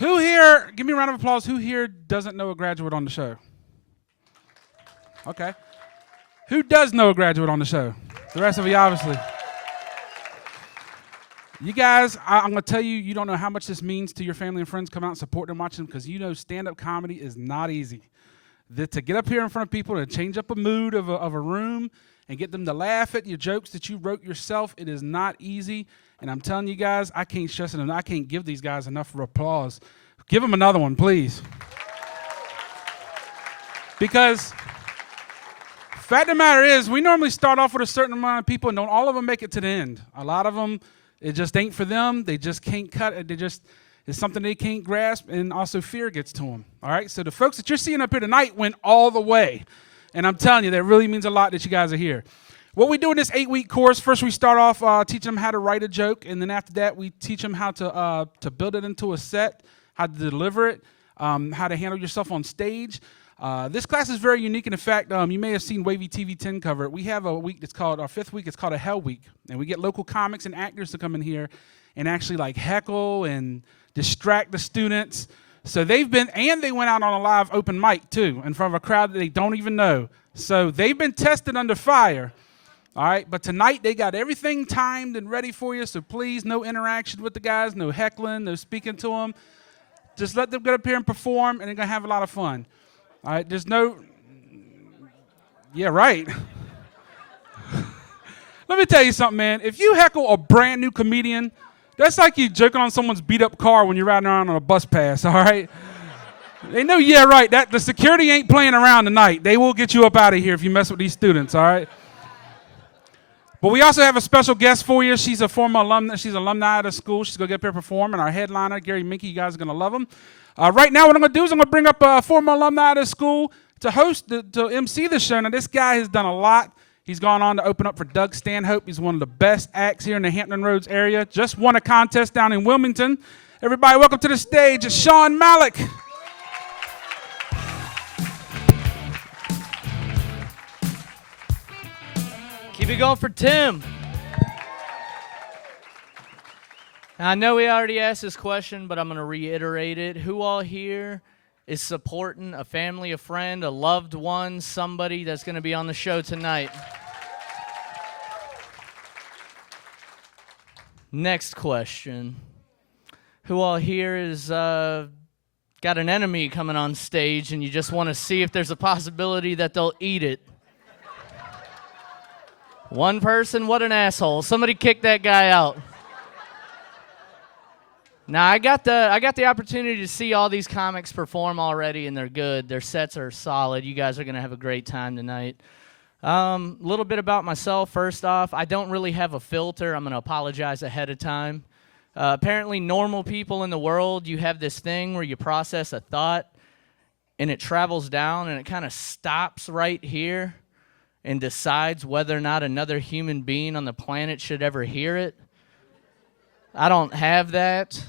Who here, give me a round of applause, who here doesn't know a graduate on the show? Okay. Who does know a graduate on the show? The rest of you, obviously. You guys, I'm going to tell you, you don't know how much this means to your family and friends. Come out and support them, watch them, because you know stand-up comedy is not easy. To get up here in front of people, to change up a mood of a room and get them to laugh at your jokes that you wrote yourself, it is not easy. And I'm telling you guys, I can't stress it, and I can't give these guys enough applause. Give them another one, please. Because fact of the matter is, we normally start off with a certain amount of people, and don't all of them make it to the end. A lot of them, it just ain't for them. They just can't cut it. It's something they can't grasp, and also fear gets to them. All right? So the folks that you're seeing up here tonight went all the way. And I'm telling you, that really means a lot that you guys are here. What we do in this 8-week course, first we start off teaching them how to write a joke, and then after that we teach them how to build it into a set, how to deliver it, how to handle yourself on stage. This class is very unique, and in fact, you may have seen Wavy TV 10 cover it. We have a week that's called, our 5th week, it's called a Hell Week, and we get local comics and actors to come in here and actually like heckle and distract the students. So they went out on a live open mic too, in front of a crowd that they don't even know. So they've been tested under fire. All right, but tonight they got everything timed and ready for you, so please, no interaction with the guys, no heckling, no speaking to them. Just let them get up here and perform, and they're going to have a lot of fun. All right, there's no, yeah, right. Let me tell you something, man. If you heckle a brand new comedian, that's like you joking on someone's beat up car when you're riding around on a bus pass, all right? They know, yeah, right, that the security ain't playing around tonight. They will get you up out of here if you mess with these students, all right? But we also have a special guest for you. She's a former alumna. She's an alumni of the school. She's going to get up here and perform. And our headliner, Gary Minky, you guys are going to love him. Right now, what I'm going to do is I'm going to bring up a former alumni of the school to MC the show. Now, this guy has done a lot. He's gone on to open up for Doug Stanhope. He's one of the best acts here in the Hampton Roads area. Just won a contest down in Wilmington. Everybody, welcome to the stage. It's Sean Malik. Keep it going for Tim. Now, I know we already asked this question, but I'm going to reiterate it. Who all here is supporting a family, a friend, a loved one, somebody that's going to be on the show tonight? Next question. Who all here is got an enemy coming on stage and you just want to see if there's a possibility that they'll eat it? One person, what an asshole. Somebody kick that guy out. Now, I got the opportunity to see all these comics perform already, and they're good. Their sets are solid. You guys are going to have a great time tonight. A little bit about myself. First off, I don't really have a filter. I'm going to apologize ahead of time. Apparently, normal people in the world, you have this thing where you process a thought, and it travels down, and it kind of stops right here and decides whether or not another human being on the planet should ever hear it. I don't have that.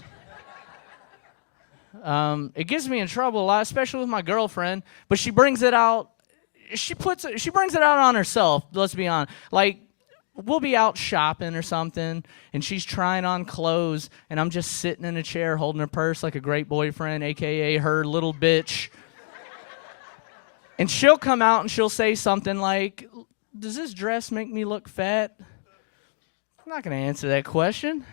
It gets me in trouble a lot, especially with my girlfriend, but she brings it out. She brings it out on herself, let's be honest. Like, we'll be out shopping or something, and she's trying on clothes, and I'm just sitting in a chair holding her purse like a great boyfriend, a.k.a. her little bitch. And she'll come out and she'll say something like, does this dress make me look fat? I'm not going to answer that question.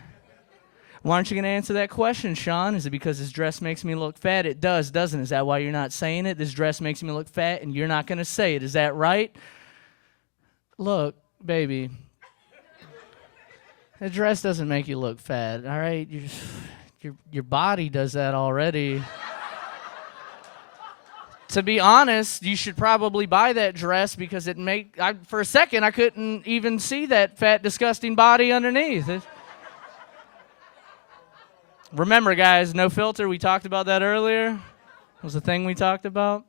Why aren't you going to answer that question, Sean? Is it because this dress makes me look fat? It does, doesn't it? Is that why you're not saying it? This dress makes me look fat and you're not going to say it. Is that right? Look, baby, the dress doesn't make you look fat, all right? Your body does that already. To be honest, you should probably buy that dress because for a second, I couldn't even see that fat, disgusting body underneath. Remember, guys, no filter. We talked about that earlier. It was the thing we talked about.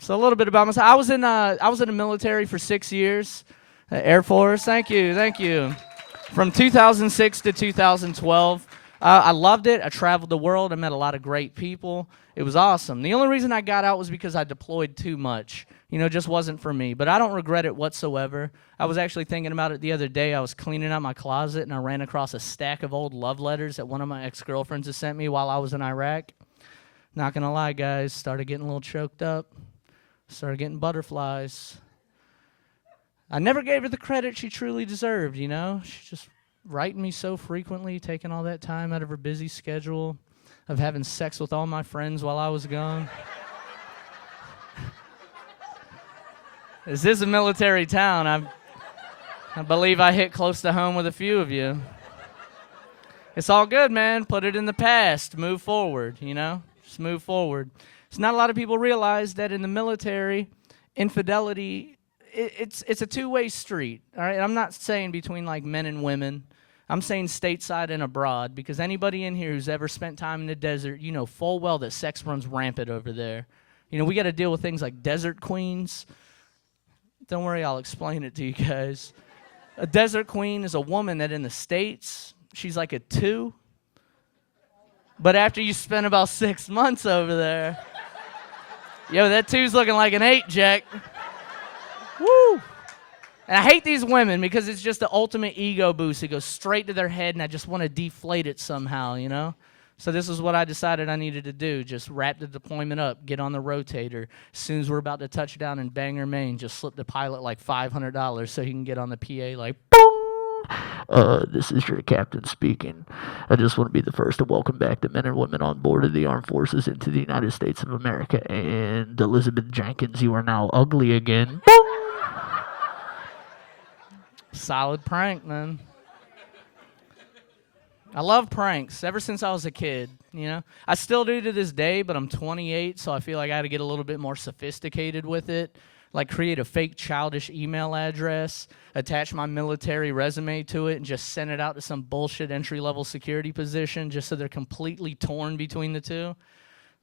So a little bit about myself. I was in the military for 6 years, Air Force. Thank you. From 2006 to 2012. I loved it. I traveled the world. I met a lot of great people. It was awesome. The only reason I got out was because I deployed too much. just wasn't for me. But I don't regret it whatsoever. I was actually thinking about it the other day. I was cleaning out my closet, and I ran across a stack of old love letters that one of my ex-girlfriends had sent me while I was in Iraq. Not going to lie, guys, started getting a little choked up, started getting butterflies. I never gave her the credit she truly deserved, She's just writing me so frequently, taking all that time out of her busy schedule of having sex with all my friends while I was gone. This is a military town. I believe I hit close to home with a few of you. It's all good, man. Put it in the past. Move forward, Just move forward. So not a lot of people realize that in the military, infidelity, it's a two-way street, all right? I'm not saying between, like, men and women. I'm saying stateside and abroad, because anybody in here who's ever spent time in the desert, you know full well that sex runs rampant over there. We got to deal with things like desert queens. Don't worry, I'll explain it to you guys. A desert queen is a woman that in the States, she's like a 2. But after you spend about 6 months over there, that 2's looking like an 8, Jack. Woo! And I hate these women because it's just the ultimate ego boost. It goes straight to their head, and I just want to deflate it somehow, So this is what I decided I needed to do. Just wrap the deployment up, get on the rotator. As soon as we're about to touch down in Bangor, Maine, just slip the pilot like $500 so he can get on the PA like, this is your captain speaking. I just want to be the first to welcome back the men and women on board of the armed forces into the United States of America. And Elizabeth Jenkins, you are now ugly again. Solid prank, man. I love pranks ever since I was a kid, I still do to this day, but I'm 28, so I feel like I had to get a little bit more sophisticated with it. Like create a fake childish email address, attach my military resume to it, and just send it out to some bullshit entry-level security position just so they're completely torn between the two.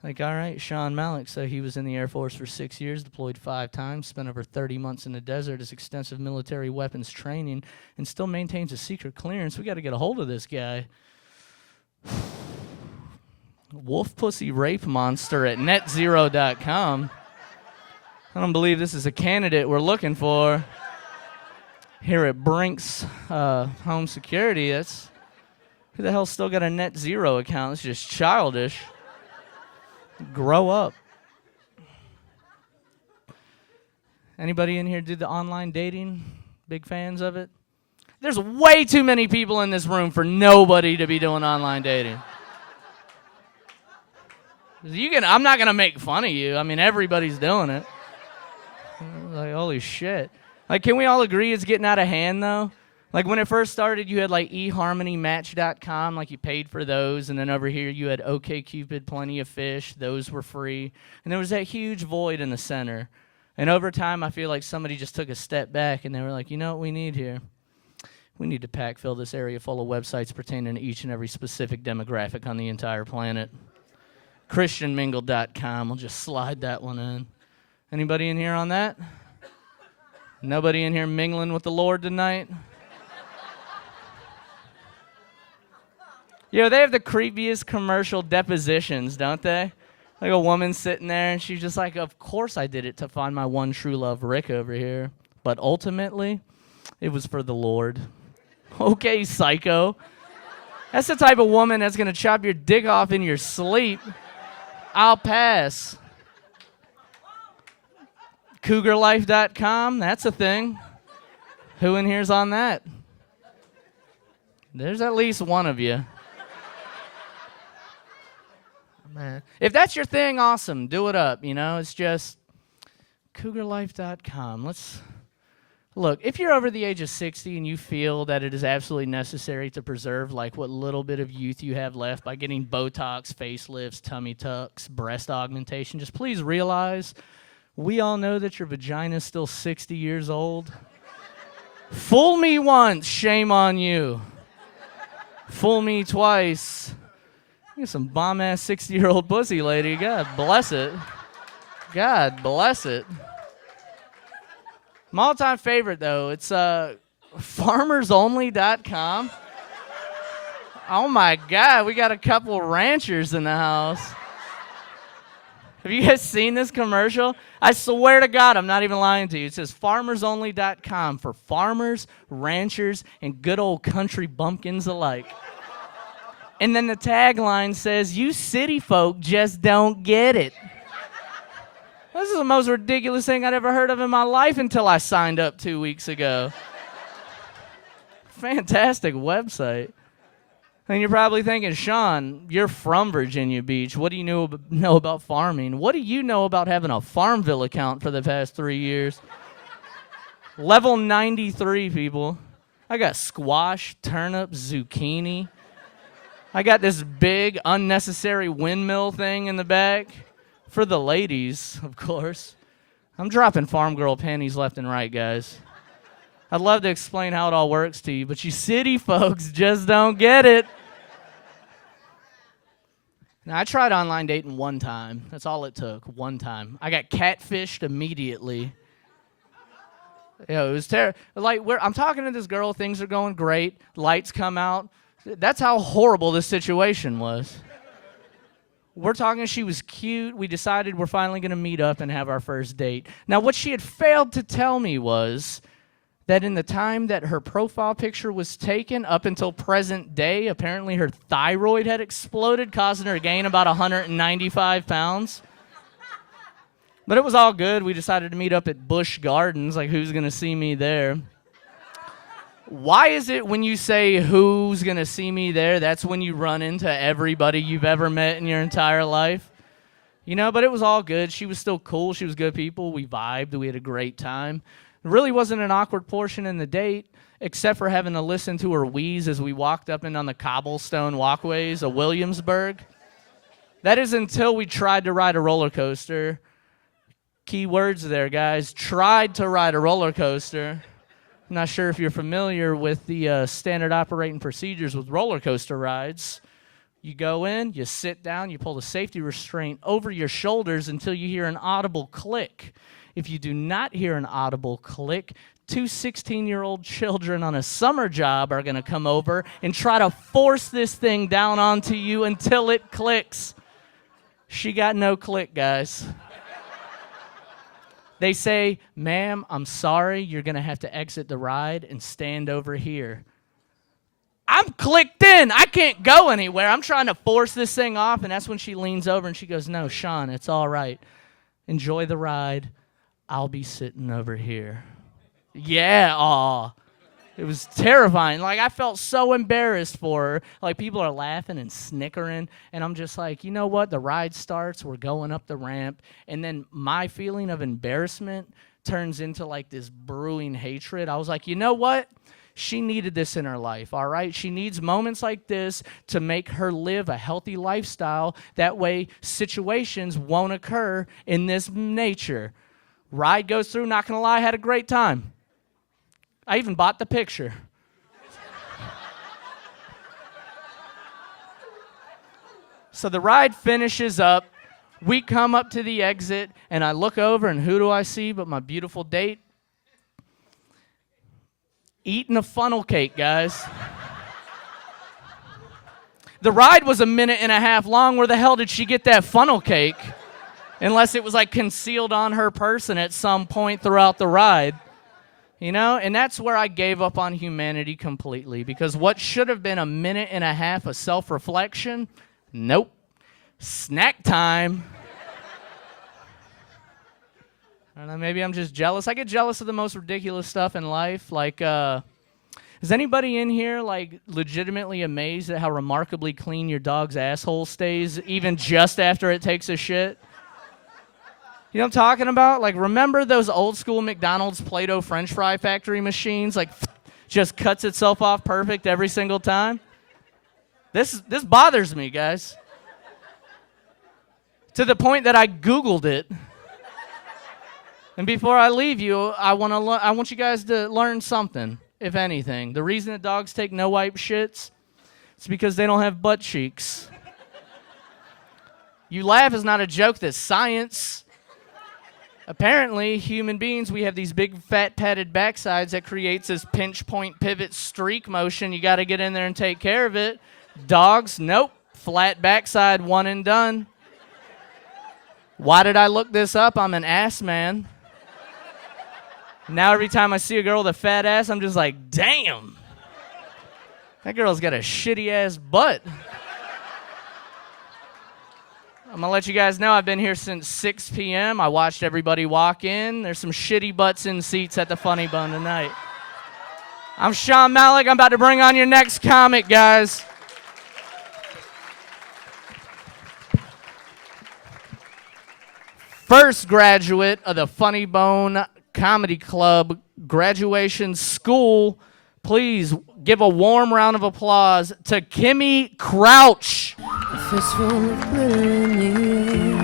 Like, all right, Sean Malik, so he was in the Air Force for 6 years, deployed 5 times, spent over 30 months in the desert as extensive military weapons training, and still maintains a secret clearance. We got to get a hold of this guy. Wolf Pussy Rape Monster at netzero.com. I don't believe this is a candidate we're looking for here at Brinks Home Security. Who the hell still got a Net Zero account? It's just childish. Grow up. Anybody in here do the online dating? Big fans of it? There's way too many people in this room for nobody to be doing online dating. I'm not going to make fun of you. I mean, everybody's doing it. Like, holy shit. Like, can we all agree it's getting out of hand, though? Like, when it first started, you had, like, eHarmonyMatch.com, like, you paid for those, and then over here you had OkCupid, Plenty of Fish, those were free. And there was that huge void in the center. And over time, I feel like somebody just took a step back, and they were like, you know what we need here? We need to fill this area full of websites pertaining to each and every specific demographic on the entire planet. ChristianMingle.com, we'll just slide that one in. Anybody in here on that? Nobody in here mingling with the Lord tonight? They have the creepiest commercial depositions, don't they? Like a woman sitting there, and she's just like, of course I did it to find my one true love, Rick, over here. But ultimately, it was for the Lord. Okay, psycho. That's the type of woman that's going to chop your dick off in your sleep. I'll pass. CougarLife.com, that's a thing. Who in here's on that? There's at least one of you. Man. If that's your thing, awesome. Do it up, It's just CougarLife.com. Look, if you're over the age of 60 and you feel that it is absolutely necessary to preserve like what little bit of youth you have left by getting Botox, facelifts, tummy tucks, breast augmentation, just please realize we all know that your vagina is still 60 years old. Fool me once, shame on you. Fool me twice. You got some bomb-ass 60-year-old pussy, lady. God bless it. God bless it. My all-time favorite, though, it's farmersonly.com. Oh, my God. We got a couple ranchers in the house. Have you guys seen this commercial? I swear to God, I'm not even lying to you. It says farmersonly.com for farmers, ranchers, and good old country bumpkins alike. And then the tagline says, you city folk just don't get it. This is the most ridiculous thing I'd ever heard of in my life until I signed up 2 weeks ago. Fantastic website. And you're probably thinking, Sean, you're from Virginia Beach. What do you know about farming? What do you know about having a Farmville account for the past 3 years? Level 93, people. I got squash, turnip, zucchini. I got this big, unnecessary windmill thing in the back. For the ladies, of course. I'm dropping farm girl panties left and right, guys. I'd love to explain how it all works to you, but you city folks just don't get it. Now, I tried online dating one time. That's all it took, one time. I got catfished immediately. Yeah, it was terrible. Like, I'm talking to this girl, things are going great, lights come out. That's how horrible this situation was. We're talking, she was cute. We decided we're finally going to meet up and have our first date. Now, what she had failed to tell me was that in the time that her profile picture was taken up until present day, apparently her thyroid had exploded, causing her to gain about 195 pounds. But it was all good. We decided to meet up at Busch Gardens, like who's going to see me there? Why is it when you say who's going to see me there, that's when you run into everybody you've ever met in your entire life? You know, but it was all good. She was still cool. She was good people. We vibed. We had a great time. There really wasn't an awkward portion in the date, except for having to listen to her wheeze as we walked up and down the cobblestone walkways of Williamsburg. That is until we tried to ride a roller coaster. Key words there, guys. Tried to ride a roller coaster. I'm not sure if you're familiar with the standard operating procedures with roller coaster rides. You go in, you sit down, you pull the safety restraint over your shoulders until you hear an audible click. If you do not hear an audible click, 2 16-year-old children on a summer job are going to come over and try to force this thing down onto you until it clicks. She got no click, guys. They say, ma'am, I'm sorry, you're going to have to exit the ride and stand over here. I'm clicked in. I can't go anywhere. I'm trying to force this thing off, and that's when she leans over and she goes, no, Sean, it's all right. Enjoy the ride. I'll be sitting over here. Yeah, aw. It was terrifying. Like, I felt so embarrassed for her. Like, people are laughing and snickering, and I'm just like, you know what? The ride starts, we're going up the ramp, and then my feeling of embarrassment turns into, like, this brewing hatred. I was like, you know what? She needed this in her life, all right? She needs moments like this to make her live a healthy lifestyle. That way, situations won't occur in this nature. Ride goes through, not gonna lie, had a great time. I even bought the picture. So the ride finishes up. We come up to the exit, and I look over, and who do I see but my beautiful date? Eating a funnel cake, guys. The ride was 1.5 minutes long. Where the hell did she get that funnel cake? Unless it was like concealed on her person at some point throughout the ride. You know, and that's where I gave up on humanity completely, because what should have been 1.5 minutes of self-reflection, nope, snack time. I don't know, maybe I'm just jealous. I get jealous of the most ridiculous stuff in life. Like, is anybody in here, like, legitimately amazed at how remarkably clean your dog's asshole stays, even just after it takes a shit? You know what I'm talking about? Like, remember those old school McDonald's Play-Doh French fry factory machines? Like, just cuts itself off perfect every single time? This bothers me, guys. To the point that I Googled it. And before I leave you, I want you guys to learn something, if anything. The reason that dogs take no-wipe shits, it's because they don't have butt cheeks. You laugh, it's not a joke, that's science. Apparently, human beings, we have these big, fat, padded backsides that creates this pinch, point, pivot, streak motion. You got to get in there and take care of it. Dogs, nope. Flat backside, one and done. Why did I look this up? I'm an ass man. Now every time I see a girl with a fat ass, I'm just like, damn. That girl's got a shitty ass butt. I'm going to let you guys know I've been here since 6 p.m. I watched everybody walk in. There's some shitty butts in seats at the Funny Bone tonight. I'm Sean Malik. I'm about to bring on your next comic, guys. First graduate of the Funny Bone Comedy Club graduation school. Please give a warm round of applause to Kimmy Crouch. A fistful of glitter in the air.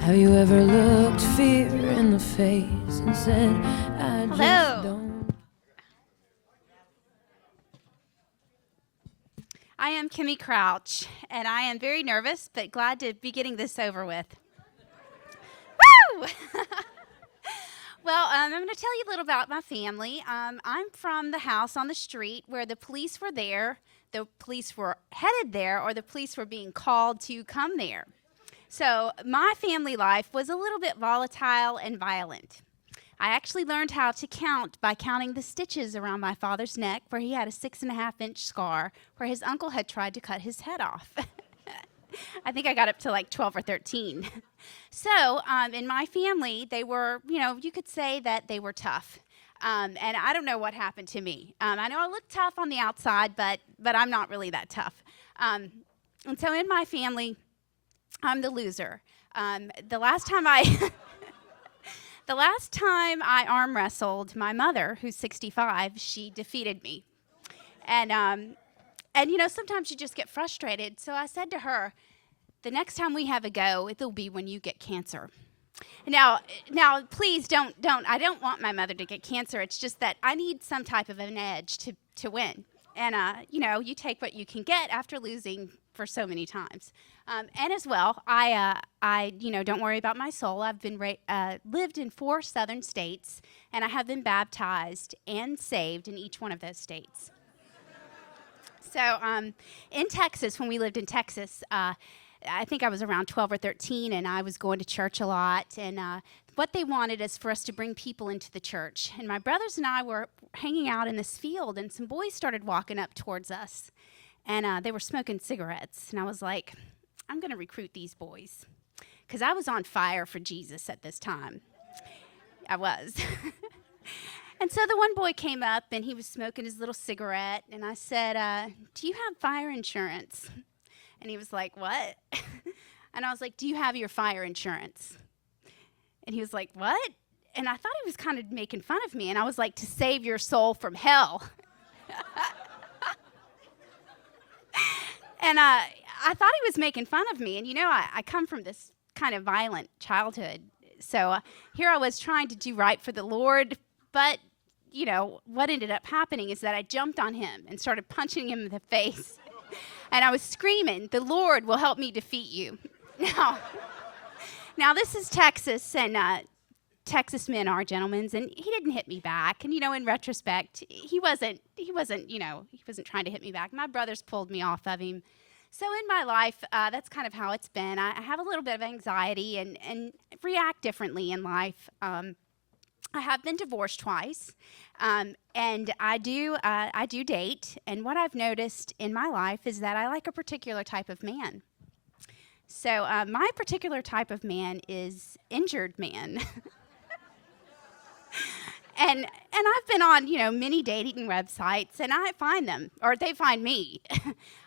Have you ever looked fear in the face and said, I just Hello. don't? I am Kimmy Crouch, and I am very nervous, but glad to be getting this over with. Woo! Well, I'm going to tell you a little about my family. I'm from the house on the street where the police were there, the police were headed there, or the police were being called to come there. So my family life was a little bit volatile and violent. I actually learned how to count by counting the stitches around my father's neck, where he had a 6.5-inch scar where his uncle had tried to cut his head off. I think I got up to like 12 or 13. So in my family, they were, you could say that they were tough. And I don't know what happened to me. I know I look tough on the outside, but I'm not really that tough. And so in my family, I'm the loser. The last time I arm wrestled my mother, who's 65, she defeated me. And sometimes you just get frustrated. So I said to her, the next time we have a go, it'll be when you get cancer. Now, please don't. I don't want my mother to get cancer. It's just that I need some type of an edge to win. And you take what you can get after losing for so many times. And as well, I don't worry about my soul. I've been lived in 4 southern states, and I have been baptized and saved in each one of those states. So in Texas, when we lived in Texas, I think I was around 12 or 13, and I was going to church a lot. And what they wanted is for us to bring people into the church. And my brothers and I were hanging out in this field, and some boys started walking up towards us. And they were smoking cigarettes. And I was like, I'm going to recruit these boys. Because I was on fire for Jesus at this time. I was. And so the one boy came up, and he was smoking his little cigarette. And I said, do you have fire insurance? And he was like, what? And I was like, do you have your fire insurance? And he was like, what? And I thought he was kind of making fun of me. And I was like, to save your soul from hell. And I thought he was making fun of me. And, I come from this kind of violent childhood. So here I was trying to do right for the Lord. But, what ended up happening is that I jumped on him and started punching him in the face. And I was screaming, the Lord will help me defeat you. Now this is Texas, and Texas men are gentlemen, and he didn't hit me back. And, in retrospect, he wasn't trying to hit me back. My brothers pulled me off of him. So in my life, that's kind of how it's been. I have a little bit of anxiety and react differently in life. I have been divorced twice, and I do date. And what I've noticed in my life is that I like a particular type of man. So my particular type of man is injured man. And I've been on, many dating websites, and I find them, or they find me.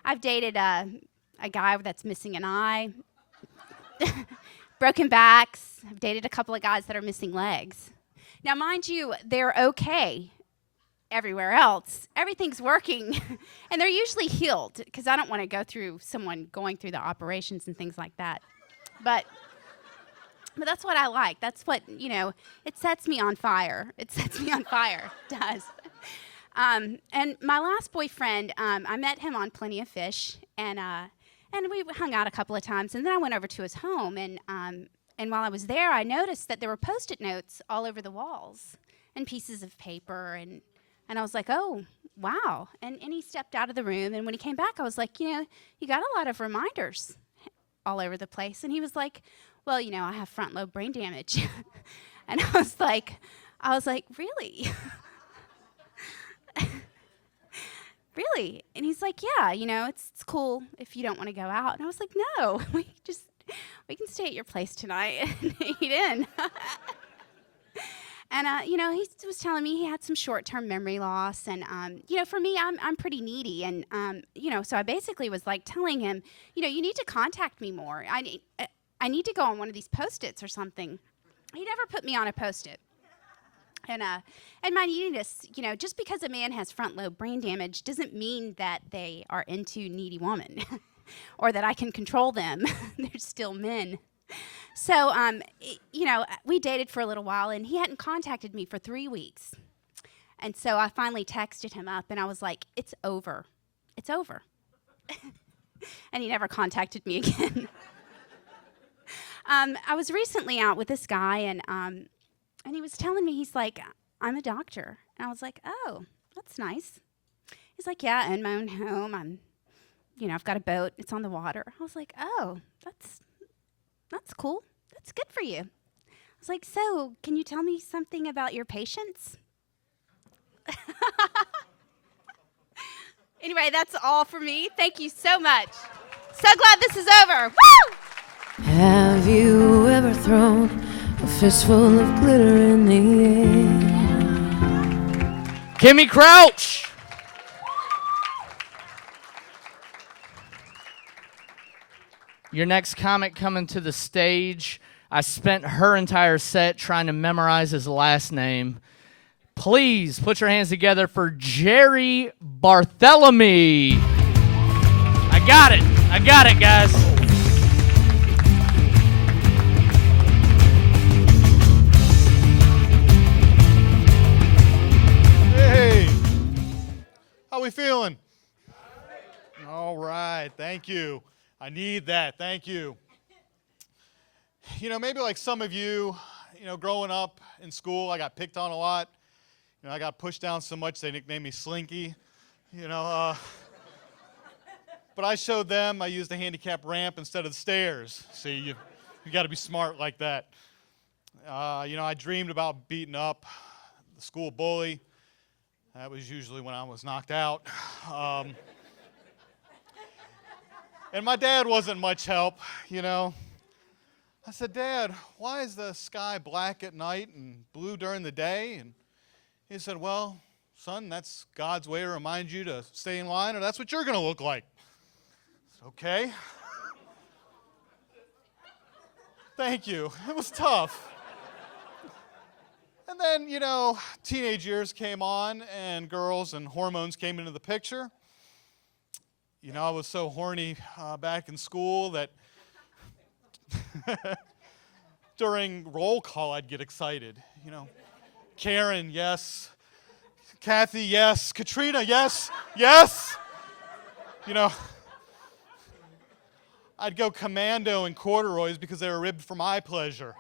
I've dated a guy that's missing an eye, broken backs. I've dated a couple of guys that are missing legs. Now, mind you, they're okay everywhere else. Everything's working, and they're usually healed, because I don't want to go through someone going through the operations and things like that. But that's what I like. That's what, it sets me on fire. It sets me on fire. It does. And my last boyfriend, I met him on Plenty of Fish, and we hung out a couple of times, and then I went over to his home, and while I was there, I noticed that there were Post-it notes all over the walls and pieces of paper, and I was like, oh, wow. And he stepped out of the room, and when he came back, I was like, you got a lot of reminders all over the place. And he was like, well, I have front lobe brain damage. And I was like, really? Really? And he's like, yeah, it's cool if you don't want to go out. And I was like, no, we can stay at your place tonight and eat in. And, he was telling me he had some short-term memory loss. And, for me, I'm pretty needy. And, so I basically was like telling him, you need to contact me more. I need to go on one of these Post-its or something. He never put me on a Post-it. And my neediness, just because a man has front lobe brain damage doesn't mean that they are into needy woman or that I can control them. They're still men. So, we dated for a little while, and he hadn't contacted me for 3 weeks. And so I finally texted him up, and I was like, it's over. It's over. And he never contacted me again. I was recently out with this guy, and he was telling me, he's like, I'm a doctor. And I was like, oh, that's nice. He's like, yeah, I own my own home. I've got a boat. It's on the water. I was like, oh, that's cool. That's good for you. I was like, so can you tell me something about your patients? Anyway, that's all for me. Thank you so much. So glad this is over. Woo! Have you ever thrown a fistful of glitter in the air? Kimmy Crouch. Your next comic coming to the stage. I spent her entire set trying to memorize his last name. Please put your hands together for Jerry Barthélemy. I got it, guys. Hey, how we feeling? All right, thank you. I need that, thank you. Maybe like some of you, growing up in school, I got picked on a lot. I got pushed down so much they nicknamed me Slinky. But I showed them I used the handicap ramp instead of the stairs. See, you got to be smart like that. I dreamed about beating up the school bully. That was usually when I was knocked out. And my dad wasn't much help, I said, Dad, why is the sky black at night and blue during the day? And he said, well, son, that's God's way to remind you to stay in line, or that's what you're going to look like. I said, okay. Thank you. It was tough. And then, teenage years came on, and girls and hormones came into the picture. I was so horny back in school that during roll call I'd get excited. Karen, yes. Kathy, yes. Katrina, yes. Yes. I'd go commando in corduroys because they were ribbed for my pleasure.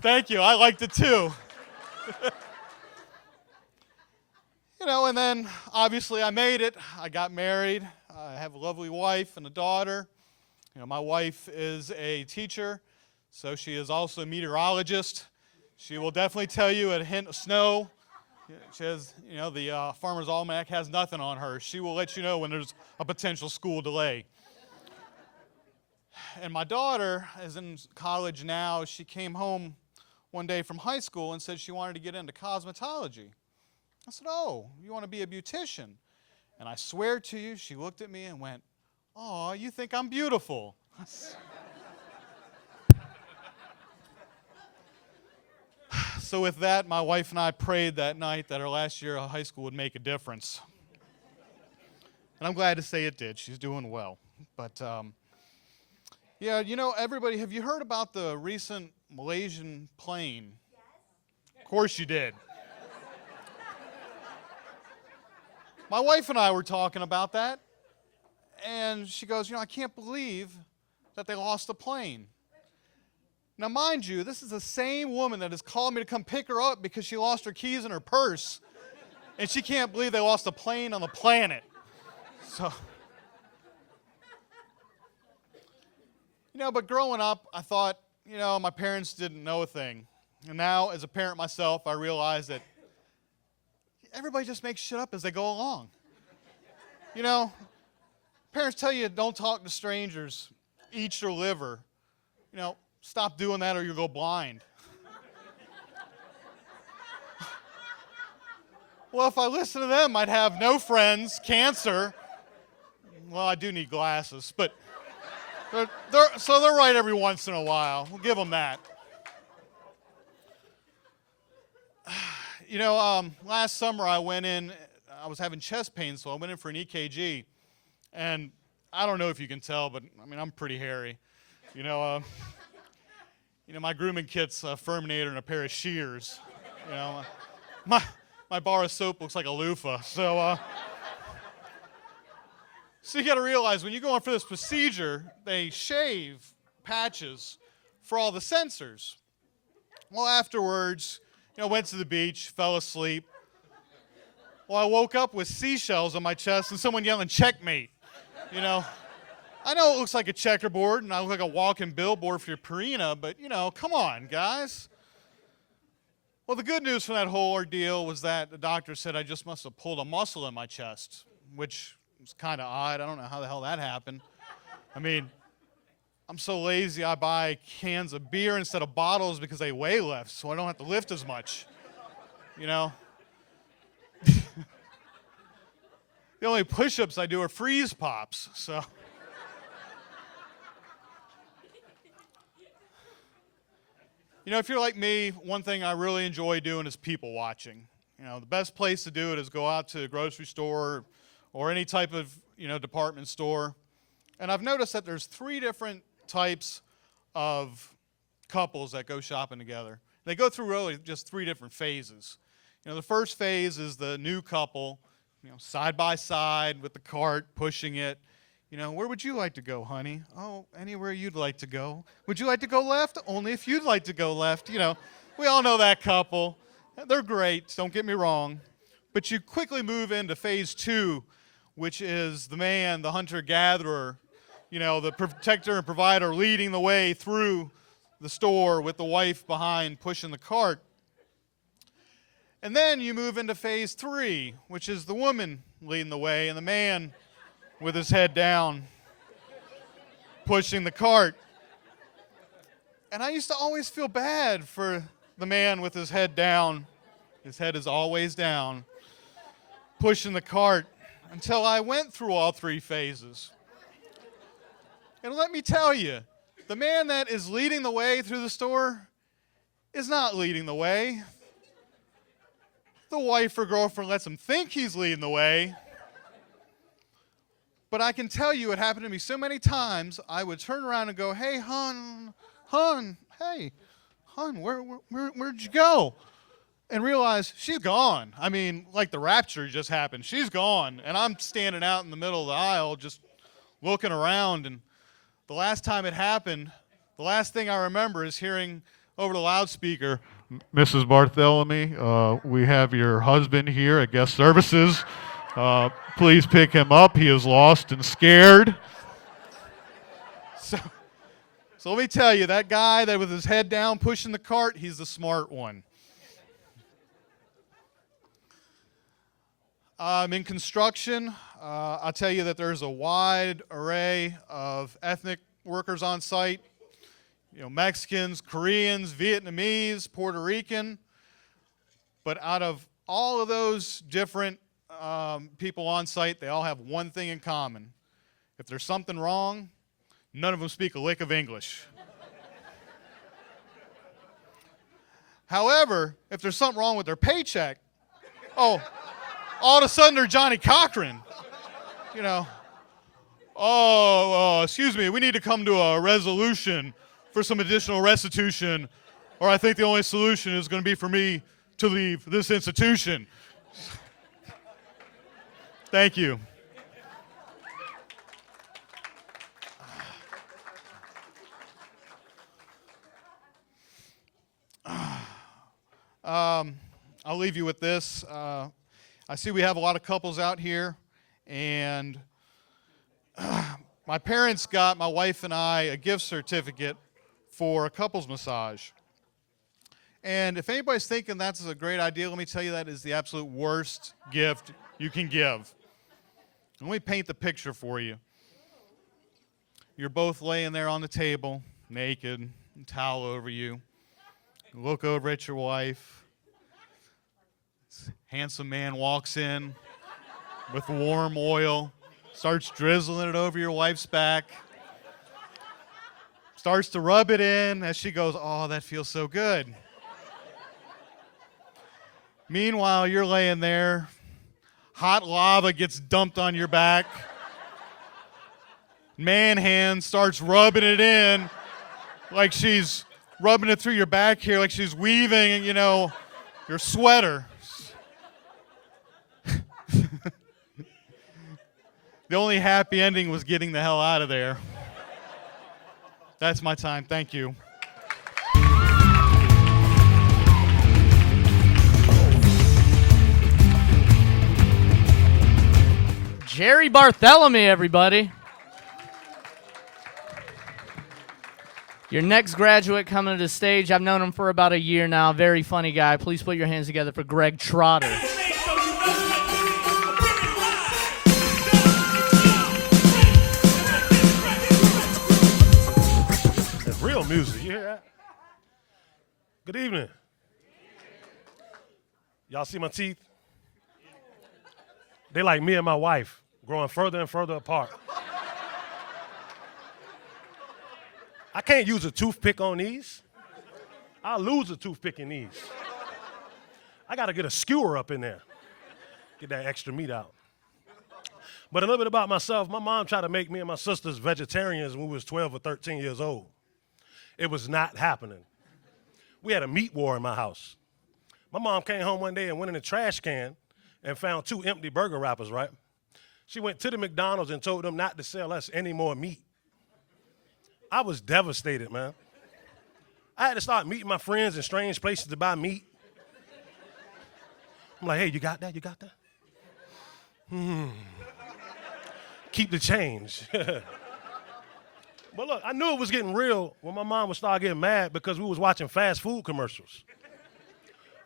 Thank you. I liked it too. And then obviously I made it. I got married. I have a lovely wife and a daughter. My wife is a teacher, so she is also a meteorologist. She will definitely tell you a hint of snow. She has, the Farmer's Almanac has nothing on her. She will let you know when there's a potential school delay. And my daughter is in college now. She came home one day from high school and said she wanted to get into cosmetology. I said, oh, you want to be a beautician? And I swear to you, she looked at me and went, oh, you think I'm beautiful. So with that, my wife and I prayed that night that our last year of high school would make a difference. And I'm glad to say it did. She's doing well. But, everybody, have you heard about the recent Malaysian plane? Yes. Of course you did. My wife and I were talking about that, and she goes, I can't believe that they lost the plane. Now, mind you, this is the same woman that has called me to come pick her up because she lost her keys in her purse, and she can't believe they lost a plane on the planet. So, but growing up, I thought, my parents didn't know a thing. And now, as a parent myself, I realize that everybody just makes shit up as they go along. Parents tell you don't talk to strangers, eat your liver. Stop doing that or you'll go blind. Well, if I listen to them, I'd have no friends, cancer. Well, I do need glasses, but they're right every once in a while. We'll give them that. Last summer I was having chest pain, so I went in for an EKG. And I don't know if you can tell, but I'm pretty hairy. My grooming kit's a Furminator and a pair of shears. My bar of soap looks like a loofah. So you got to realize when you go in for this procedure, they shave patches for all the sensors. Well, afterwards, went to the beach, fell asleep. Well, I woke up with seashells on my chest and someone yelling, "Checkmate." I know it looks like a checkerboard and I look like a walking billboard for your Purina, but, come on, guys. Well, the good news from that whole ordeal was that the doctor said I just must have pulled a muscle in my chest, which was kind of odd. I don't know how the hell that happened. I'm so lazy I buy cans of beer instead of bottles because they weigh less, so I don't have to lift as much. The only push-ups I do are freeze pops, so. If you're like me, one thing I really enjoy doing is people watching. The best place to do it is go out to a grocery store or any type of, department store. And I've noticed that there's 3 different types of couples that go shopping together. They go through really just 3 different phases. The first phase is the new couple, side by side with the cart, pushing it. Where would you like to go, honey? Oh, anywhere you'd like to go. Would you like to go left? Only if you'd like to go left. We all know that couple. They're great, don't get me wrong. But you quickly move into phase 2, which is the man, the hunter-gatherer, the protector and provider leading the way through the store with the wife behind pushing the cart. And then you move into phase 3, which is the woman leading the way and the man with his head down, pushing the cart. And I used to always feel bad for the man with his head down. His head is always down, pushing the cart, until I went through all 3 phases. And let me tell you, the man that is leading the way through the store is not leading the way. The wife or girlfriend lets him think he's leading the way. But I can tell you it happened to me so many times, I would turn around and go, "Hey, hon, hey, hon, where'd you go?" And realize she's gone. Like the rapture just happened. She's gone. And I'm standing out in the middle of the aisle just looking around. And the last time it happened, the last thing I remember is hearing over the loudspeaker, "Mrs. Bartholomew, we have your husband here at guest services. Please pick him up. He is lost and scared." So let me tell you, that guy that with his head down pushing the cart, he's the smart one. In construction, I'll tell you that there's a wide array of ethnic workers on site. Mexicans, Koreans, Vietnamese, Puerto Rican. But out of all of those different people on site, they all have one thing in common. If there's something wrong, none of them speak a lick of English. However, if there's something wrong with their paycheck, all of a sudden they're Johnny Cochran. Excuse me, we need to come to a resolution for some additional restitution, or I think the only solution is going to be for me to leave this institution. Thank you. I'll leave you with this. I see we have a lot of couples out here, and my parents got my wife and I a gift certificate for a couples massage. And if anybody's thinking that's a great idea, let me tell you that is the absolute worst gift you can give. Let me paint the picture for you. You're both laying there on the table, naked, a towel over you. You look over at your wife. This handsome man walks in with warm oil, starts drizzling it over your wife's back, starts to rub it in as she goes, "Oh, that feels so good." Meanwhile, you're laying there, hot lava gets dumped on your back. Man hand starts rubbing it in like she's rubbing it through your back here, like she's weaving, your sweater. The only happy ending was getting the hell out of there. That's my time. Thank you. Jerry Bartholomew, everybody. Your next graduate coming to the stage, I've known him for about a year now. Very funny guy. Please put your hands together for Greg Trotter. That's real music. You hear that? Good evening. Y'all see my teeth? They like me and my wife, growing further and further apart. I can't use a toothpick on these. I'll lose a toothpick in these. I got to get a skewer up in there, get that extra meat out. But a little bit about myself. My mom tried to make me and my sisters vegetarians when we was 12 or 13 years old. It was not happening. We had a meat war in my house. My mom came home one day and went in the trash can and found 2 empty burger wrappers, right? She went to the McDonald's and told them not to sell us any more meat. I was devastated, man. I had to start meeting my friends in strange places to buy meat. I'm like, "Hey, you got that? You got that?" Keep the change. But look, I knew it was getting real when my mom would start getting mad because we was watching fast food commercials.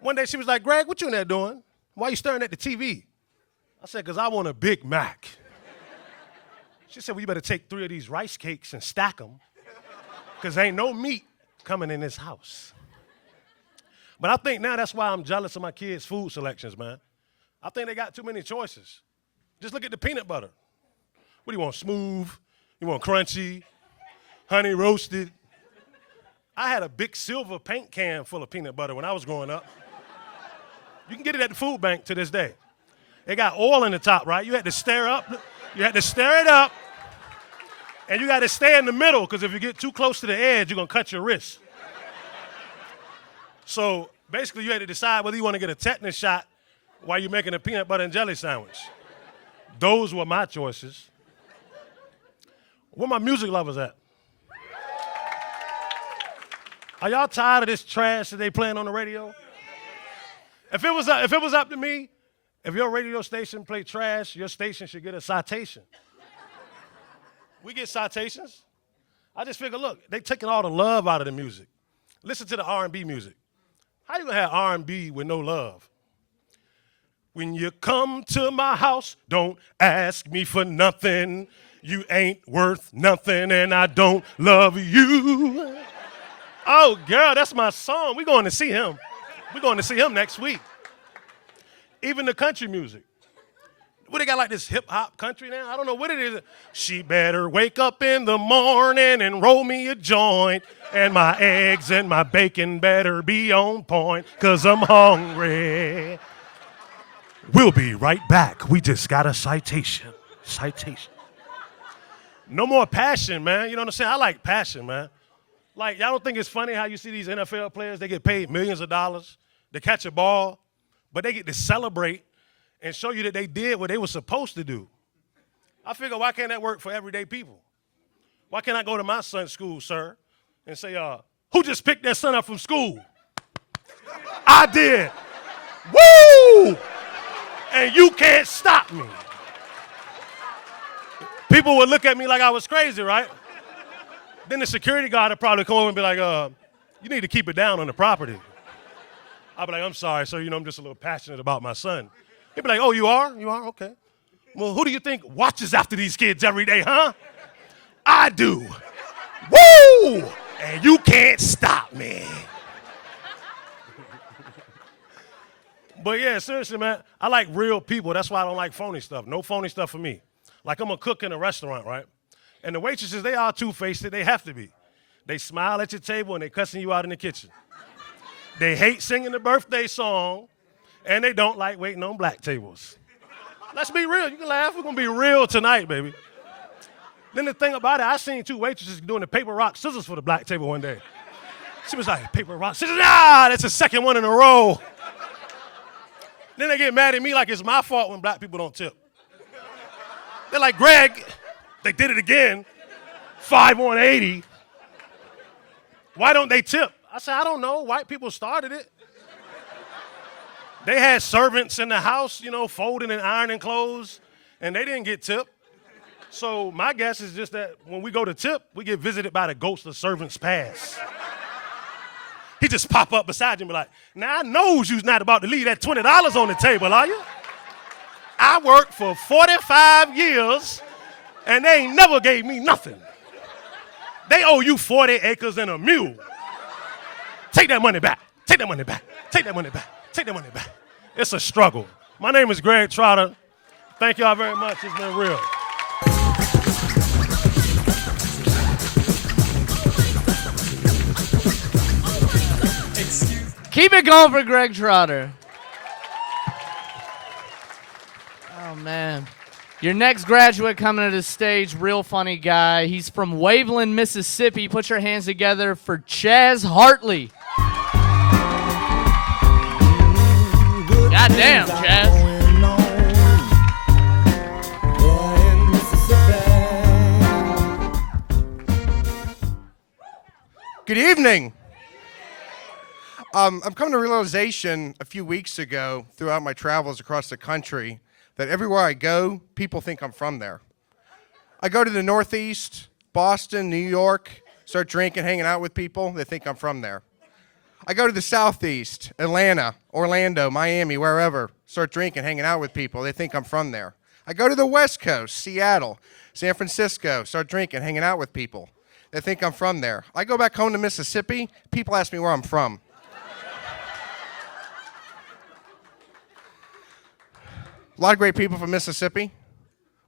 One day she was like, "Greg, what you in there doing? Why you staring at the TV?" I said, "Because I want a Big Mac." She said, "Well, you better take 3 of these rice cakes and stack them because ain't no meat coming in this house." But I think now that's why I'm jealous of my kids' food selections, man. I think they got too many choices. Just look at the peanut butter. What do you want, smooth? You want crunchy? Honey roasted? I had a big silver paint can full of peanut butter when I was growing up. You can get it at the food bank to this day. It got oil in the top, right? You had to stir up. You had to stir it up. And you got to stay in the middle because if you get too close to the edge, you're going to cut your wrist. So basically, you had to decide whether you want to get a tetanus shot while you're making a peanut butter and jelly sandwich. Those were my choices. Where my music lovers at? Are y'all tired of this trash that they playing on the radio? If it was up to me, if your radio station played trash, your station should get a citation. We get citations. I just figure, look, they taking all the love out of the music. Listen to the R&B music. How you gonna have R&B with no love? When you come to my house, don't ask me for nothing. You ain't worth nothing, and I don't love you. Oh, girl, that's my song. We're going to see him. We're going to see him next week. Even the country music. What, they got like this hip-hop country now? I don't know what it is. She better wake up in the morning and roll me a joint, and my eggs and my bacon better be on point, because I'm hungry. We'll be right back. We just got a citation. Citation. No more passion, man. You know what I'm saying? I like passion, man. Like, y'all don't think it's funny how you see these NFL players, they get paid millions of dollars to catch a ball, but they get to celebrate and show you that they did what they were supposed to do. I figure, why can't that work for everyday people? Why can't I go to my son's school, sir, and say, who just picked their son up from school? I did. Woo! And you can't stop me. People would look at me like I was crazy, right? Then the security guard would probably come over and be like, you need to keep it down on the property. I'd be like, I'm sorry, sir, I'm just a little passionate about my son. He'd be like, oh, you are? You are? Okay. Well, who do you think watches after these kids every day, huh? I do. Woo! And you can't stop me. But yeah, seriously, man, I like real people. That's why I don't like phony stuff. No phony stuff for me. Like I'm a cook in a restaurant, right? And the waitresses, they are two-faced. They have to be. They smile at your table and they cussing you out in the kitchen. They hate singing the birthday song, and they don't like waiting on black tables. Let's be real. You can laugh. We're going to be real tonight, baby. Then the thing about it, I seen two waitresses doing the paper, rock, scissors for the black table one day. She was like, paper, rock, scissors. That's the second one in a row. Then they get mad at me like it's my fault when black people don't tip. They're like, Greg, they did it again. 5 on 80. Why don't they tip? I said, I don't know. White people started it. They had servants in the house, folding and ironing clothes, and they didn't get tipped. So my guess is just that when we go to tip, we get visited by the ghost of servants past. He just pop up beside you and be like, now I knows you's not about to leave that $20 on the table, are you? I worked for 45 years, and they ain't never gave me nothing. They owe you 40 acres and a mule. Take that money back. Take that money back. Take that money back. Take that money back. It's a struggle. My name is Greg Trotter. Thank y'all very much. It's been real. Keep it going for Greg Trotter. Oh, man. Your next graduate coming to the stage, real funny guy. He's from Waveland, Mississippi. Put your hands together for Chaz Hartley. God damn, Chaz. Good evening. I'm coming to realization a few weeks ago throughout my travels across the country that everywhere I go, people think I'm from there. I go to the Northeast, Boston, New York, start drinking, hanging out with people, they think I'm from there. I go to the Southeast, Atlanta, Orlando, Miami, wherever, start drinking, hanging out with people, they think I'm from there. I go to the West Coast, Seattle, San Francisco, start drinking, hanging out with people, they think I'm from there. I go back home to Mississippi, people ask me where I'm from. A lot of great people from Mississippi.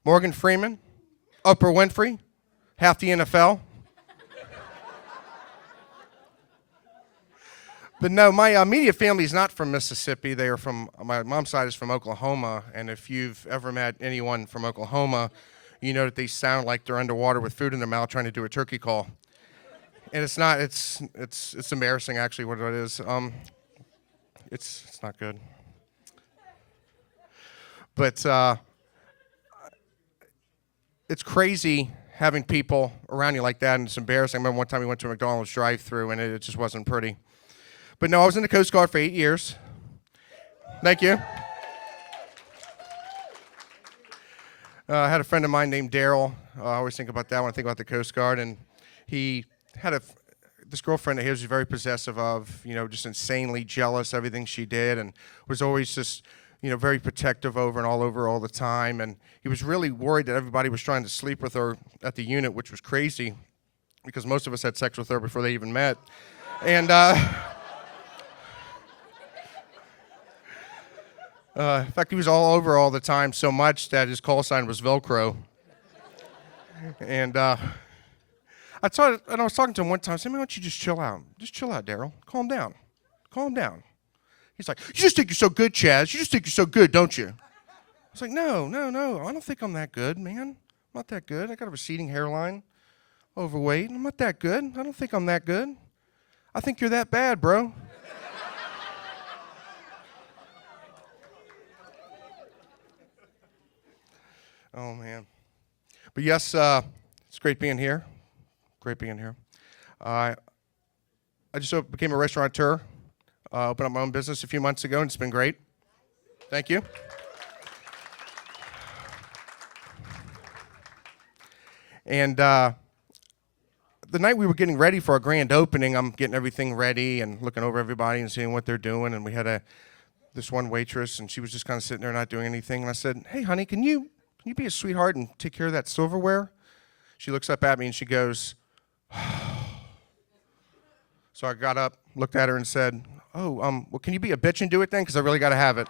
Morgan Freeman, Oprah Winfrey, half the NFL. But no, my immediate family is not from Mississippi. They are from, my mom's side is from Oklahoma. And if you've ever met anyone from Oklahoma, you know that they sound like they're underwater with food in their mouth trying to do a turkey call. And it's not, it's embarrassing actually what it is. It's not good. But it's crazy having people around you like that, and it's embarrassing. I remember one time we went to a McDonald's drive-thru, and it just wasn't pretty. But no, I was in the Coast Guard for 8 years. Thank you. I had a friend of mine named Daryl. I always think about that when I think about the Coast Guard, and he had this girlfriend that he was very possessive of, just insanely jealous of everything she did, and was always just very protective over and all over all the time. And he was really worried that everybody was trying to sleep with her at the unit, which was crazy because most of us had sex with her before they even met. And in fact, he was all over all the time so much that his call sign was Velcro. And I was talking to him one time. I said, "Man, why don't you just chill out? Just chill out, Daryl. Calm down. Calm down." He's like, "You just think you're so good, Chaz. You just think you're so good, don't you?" I was like, No. I don't think I'm that good, man. I'm not that good. I got a receding hairline, overweight. I'm not that good. I don't think I'm that good. I think you're that bad, bro. Oh, man. But yes, it's great being here. Great being here. I just became a restaurateur. Opened up my own business a few months ago, and it's been great. Thank you. And the night we were getting ready for our grand opening, I'm getting everything ready and looking over everybody and seeing what they're doing. And we had this one waitress, and she was just kind of sitting there not doing anything. And I said, "Hey, honey, can you be a sweetheart and take care of that silverware?" She looks up at me and she goes, so I got up, looked at her, and said, "Oh, well, can you be a bitch and do it then? Because I really got to have it."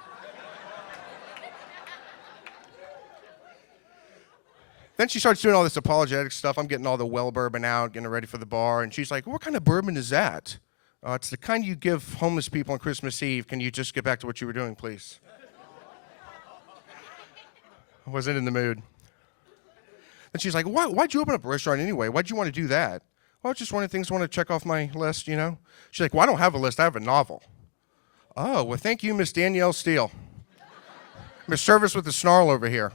Then she starts doing all this apologetic stuff. I'm getting all the well bourbon out, getting it ready for the bar. And she's like, "What kind of bourbon is that?" "It's the kind you give homeless people on Christmas Eve. Can you just get back to what you were doing, please?" I wasn't in the mood. And she's like, "Why'd you open up a restaurant anyway? Why'd you want to do that?" "Well, it's just one of the things I want to check off my list, you know." She's like, "Well, I don't have a list. I have a novel." "Oh, well, thank you, Miss Danielle Steele. Miss Service with the snarl over here."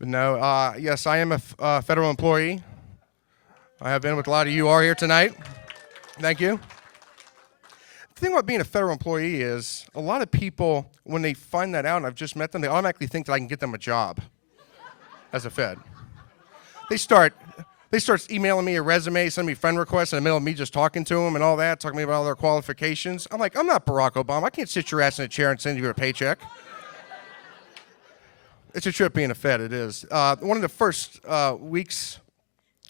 But no, yes, I am a federal employee. I have been with a lot of you are here tonight. Thank you. The thing about being a federal employee is a lot of people, when they find that out, and I've just met them, they automatically think that I can get them a job as a Fed. They start emailing me a resume, sending me friend requests in the middle of me just talking to them and all that, talking to me about all their qualifications. I'm like, I'm not Barack Obama. I can't sit your ass in a chair and send you a paycheck. It's a trip being a Fed, it is. One of the first weeks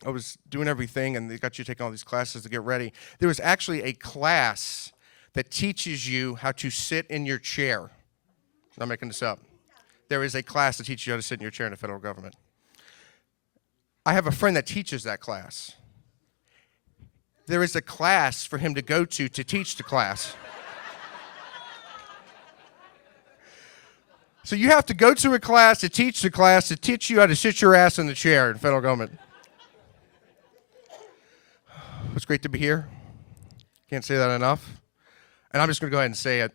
I was doing everything, and they got you taking all these classes to get ready. There was actually a class that teaches you how to sit in your chair. I'm not making this up. There is a class that teaches you how to sit in your chair in the federal government. I have a friend that teaches that class. There is a class for him to go to teach the class. So you have to go to a class to teach the class to teach you how to sit your ass in the chair in the federal government. It's great to be here. Can't say that enough. And I'm just going to go ahead and say it.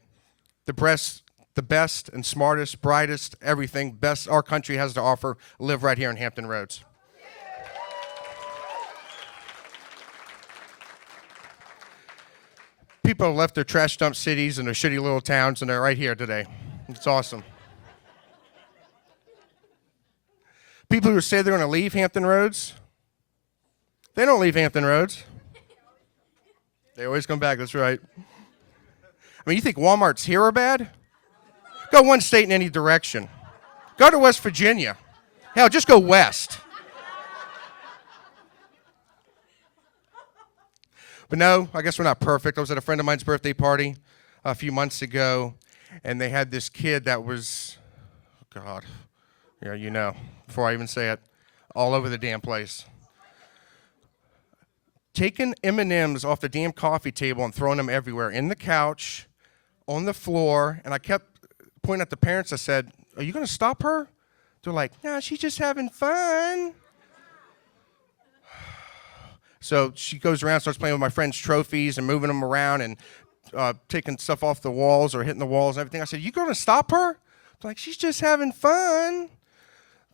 The best and smartest, brightest, everything, best our country has to offer live right here in Hampton Roads. People have left their trash dump cities and their shitty little towns, and they're right here today. It's awesome. People who say they're going to leave Hampton Roads, they don't leave Hampton Roads. They always come back, that's right. I mean, you think Walmart's here are bad? Go one state in any direction. Go to West Virginia. Hell, just go west. But no, I guess we're not perfect. I was at a friend of mine's birthday party a few months ago, and they had this kid that was, oh God, yeah, you know, before I even say it, all over the damn place. Taking M&Ms off the damn coffee table and throwing them everywhere, in the couch, on the floor, and I kept pointing at the parents. I said, "Are you going to stop her?" They're like, "No, she's just having fun." So she goes around, starts playing with my friend's trophies and moving them around and taking stuff off the walls or hitting the walls and everything. I said, "You going to stop her?" They're like, "She's just having fun."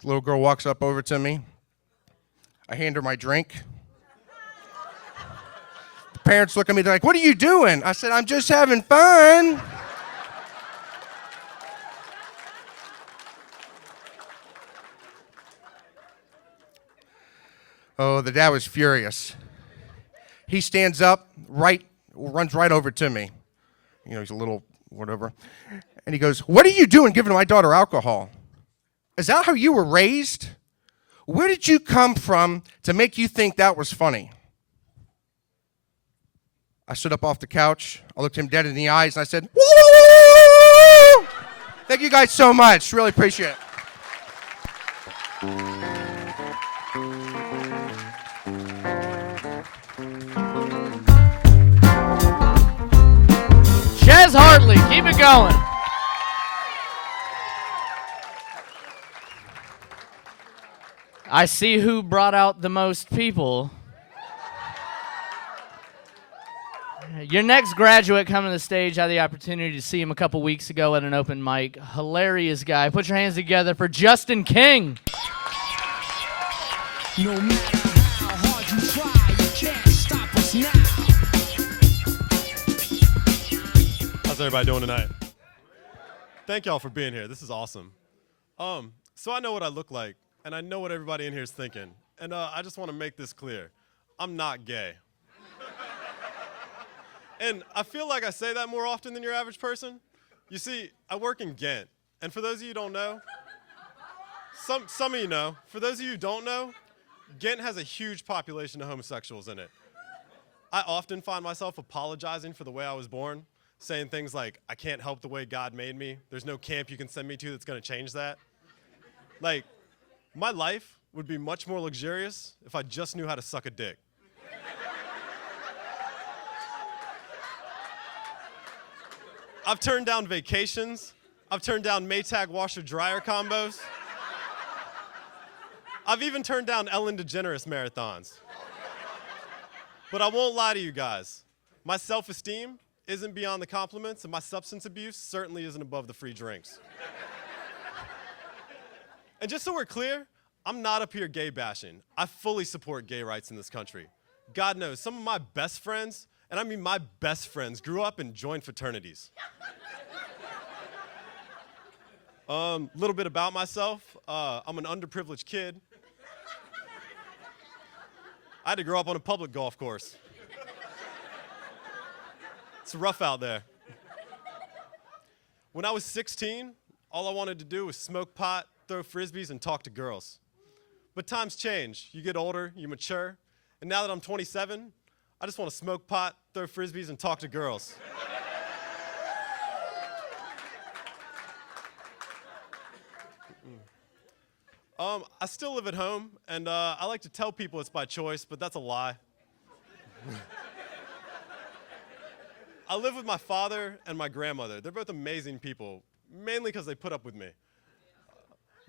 The little girl walks up over to me. I hand her my drink. The parents look at me, they're like, "What are you doing?" I said, "I'm just having fun." Oh, the dad was furious. He stands up, runs right over to me. You know, he's a little whatever. And he goes, "What are you doing giving my daughter alcohol? Is that how you were raised? Where did you come from to make you think that was funny?" I stood up off the couch. I looked him dead in the eyes, and I said, "Woo! Thank you guys so much. Really appreciate it." Chaz Hartley, keep it going. I see who brought out the most people. Your next graduate coming to the stage, I had the opportunity to see him a couple weeks ago at an open mic. Hilarious guy. Put your hands together for Justin King. No matter how hard you try, you can't stop us now. How's everybody doing tonight? Thank y'all for being here. This is awesome. So I know what I look like, and I know what everybody in here is thinking. And I just want to make this clear. I'm not gay. And I feel like I say that more often than your average person. You see, I work in Ghent. And for those of you who don't know, some of you know, for those of you who don't know, Ghent has a huge population of homosexuals in it. I often find myself apologizing for the way I was born, saying things like, I can't help the way God made me. There's no camp you can send me to that's going to change that. Like, my life would be much more luxurious if I just knew how to suck a dick. I've turned down vacations. I've turned down Maytag washer-dryer combos. I've even turned down Ellen DeGeneres marathons. But I won't lie to you guys. My self-esteem isn't beyond the compliments, and my substance abuse certainly isn't above the free drinks. And just so we're clear, I'm not up here gay bashing. I fully support gay rights in this country. God knows, some of my best friends, and I mean my best friends, grew up and joined fraternities. Little bit about myself. I'm an underprivileged kid. I had to grow up on a public golf course. It's rough out there. When I was 16, all I wanted to do was smoke pot, throw frisbees, and talk to girls. But times change. You get older, you mature, and now that I'm 27, I just want to smoke pot, throw frisbees, and talk to girls. I still live at home, and I like to tell people it's by choice, but that's a lie. I live with my father and my grandmother. They're both amazing people, mainly because they put up with me.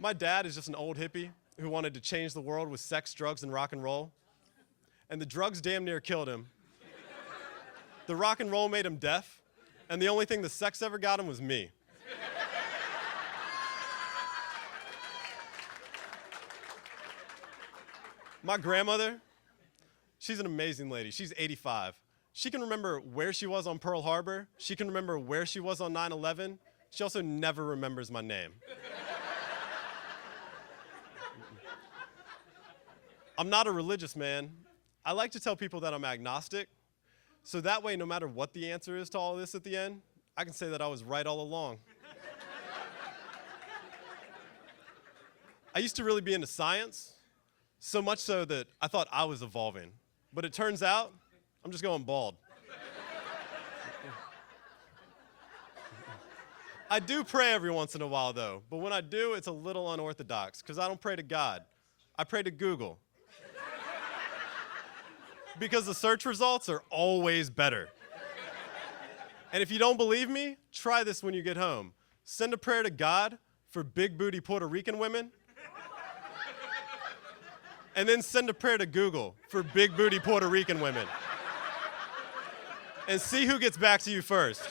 My dad is just an old hippie who wanted to change the world with sex, drugs, and rock and roll. And the drugs damn near killed him. The rock and roll made him deaf, and the only thing the sex ever got him was me. My grandmother, she's an amazing lady. She's 85. She can remember where she was on Pearl Harbor. She can remember where she was on 9/11. She also never remembers my name. I'm not a religious man. I like to tell people that I'm agnostic, so that way, no matter what the answer is to all this at the end, I can say that I was right all along. I used to really be into science, so much so that I thought I was evolving. But it turns out, I'm just going bald. I do pray every once in a while, though. But when I do, it's a little unorthodox, because I don't pray to God. I pray to Google. Because the search results are always better. And if you don't believe me, try this when you get home. Send a prayer to God for big booty Puerto Rican women. And then send a prayer to Google for big booty Puerto Rican women. And see who gets back to you first.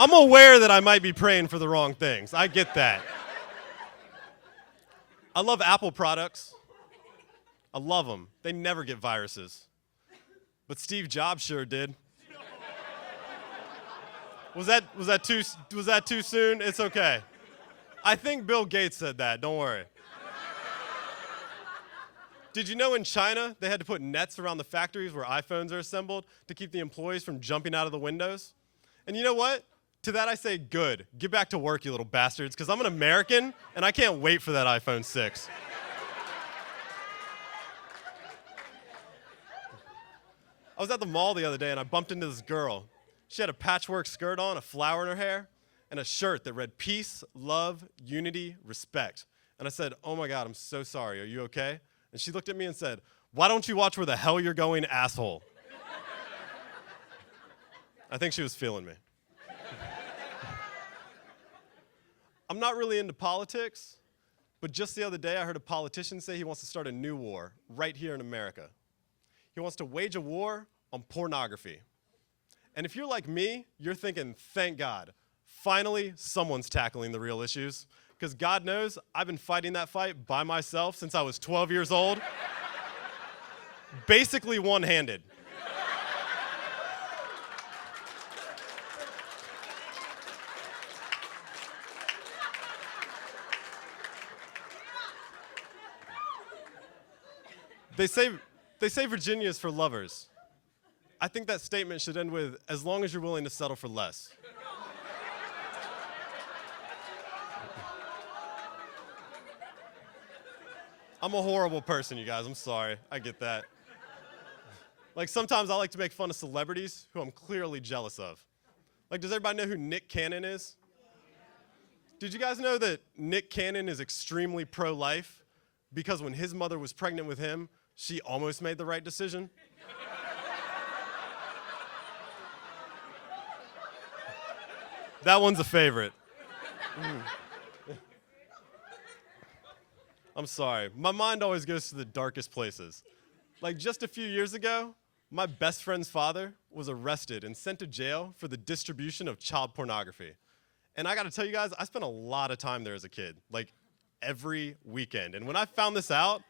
I'm aware that I might be praying for the wrong things. I get that. I love Apple products. I love them. They never get viruses. But Steve Jobs sure did. Was that too soon? It's okay. I think Bill Gates said that. Don't worry. Did you know in China they had to put nets around the factories where iPhones are assembled to keep the employees from jumping out of the windows? And you know what? To that I say, good. Get back to work, you little bastards, because I'm an American and I can't wait for that iPhone 6. I was at the mall the other day and I bumped into this girl. She had a patchwork skirt on, a flower in her hair, and a shirt that read peace, love, unity, respect. And I said, oh my God, I'm so sorry. Are you okay? And she looked at me and said, why don't you watch where the hell you're going, asshole? I think she was feeling me. I'm not really into politics, But just the other day, I heard a politician say he wants to start a new war right here in America. He wants to wage a war on pornography. And if you're like me, you're thinking, thank God, finally someone's tackling the real issues. Because God knows I've been fighting that fight by myself since I was 12 years old, basically one-handed. They say Virginia is for lovers. I think that statement should end with, as long as you're willing to settle for less. I'm a horrible person, you guys. I'm sorry. I get that. Like, sometimes I like to make fun of celebrities who I'm clearly jealous of. Like, does everybody know who Nick Cannon is? Did you guys know that Nick Cannon is extremely pro-life? Because when his mother was pregnant with him, she almost made the right decision. That one's a favorite. I'm sorry. My mind always goes to the darkest places. Like just a few years ago, my best friend's father was arrested and sent to jail for the distribution of child pornography. And I gotta tell you guys, I spent a lot of time there as a kid, like every weekend. And when I found this out,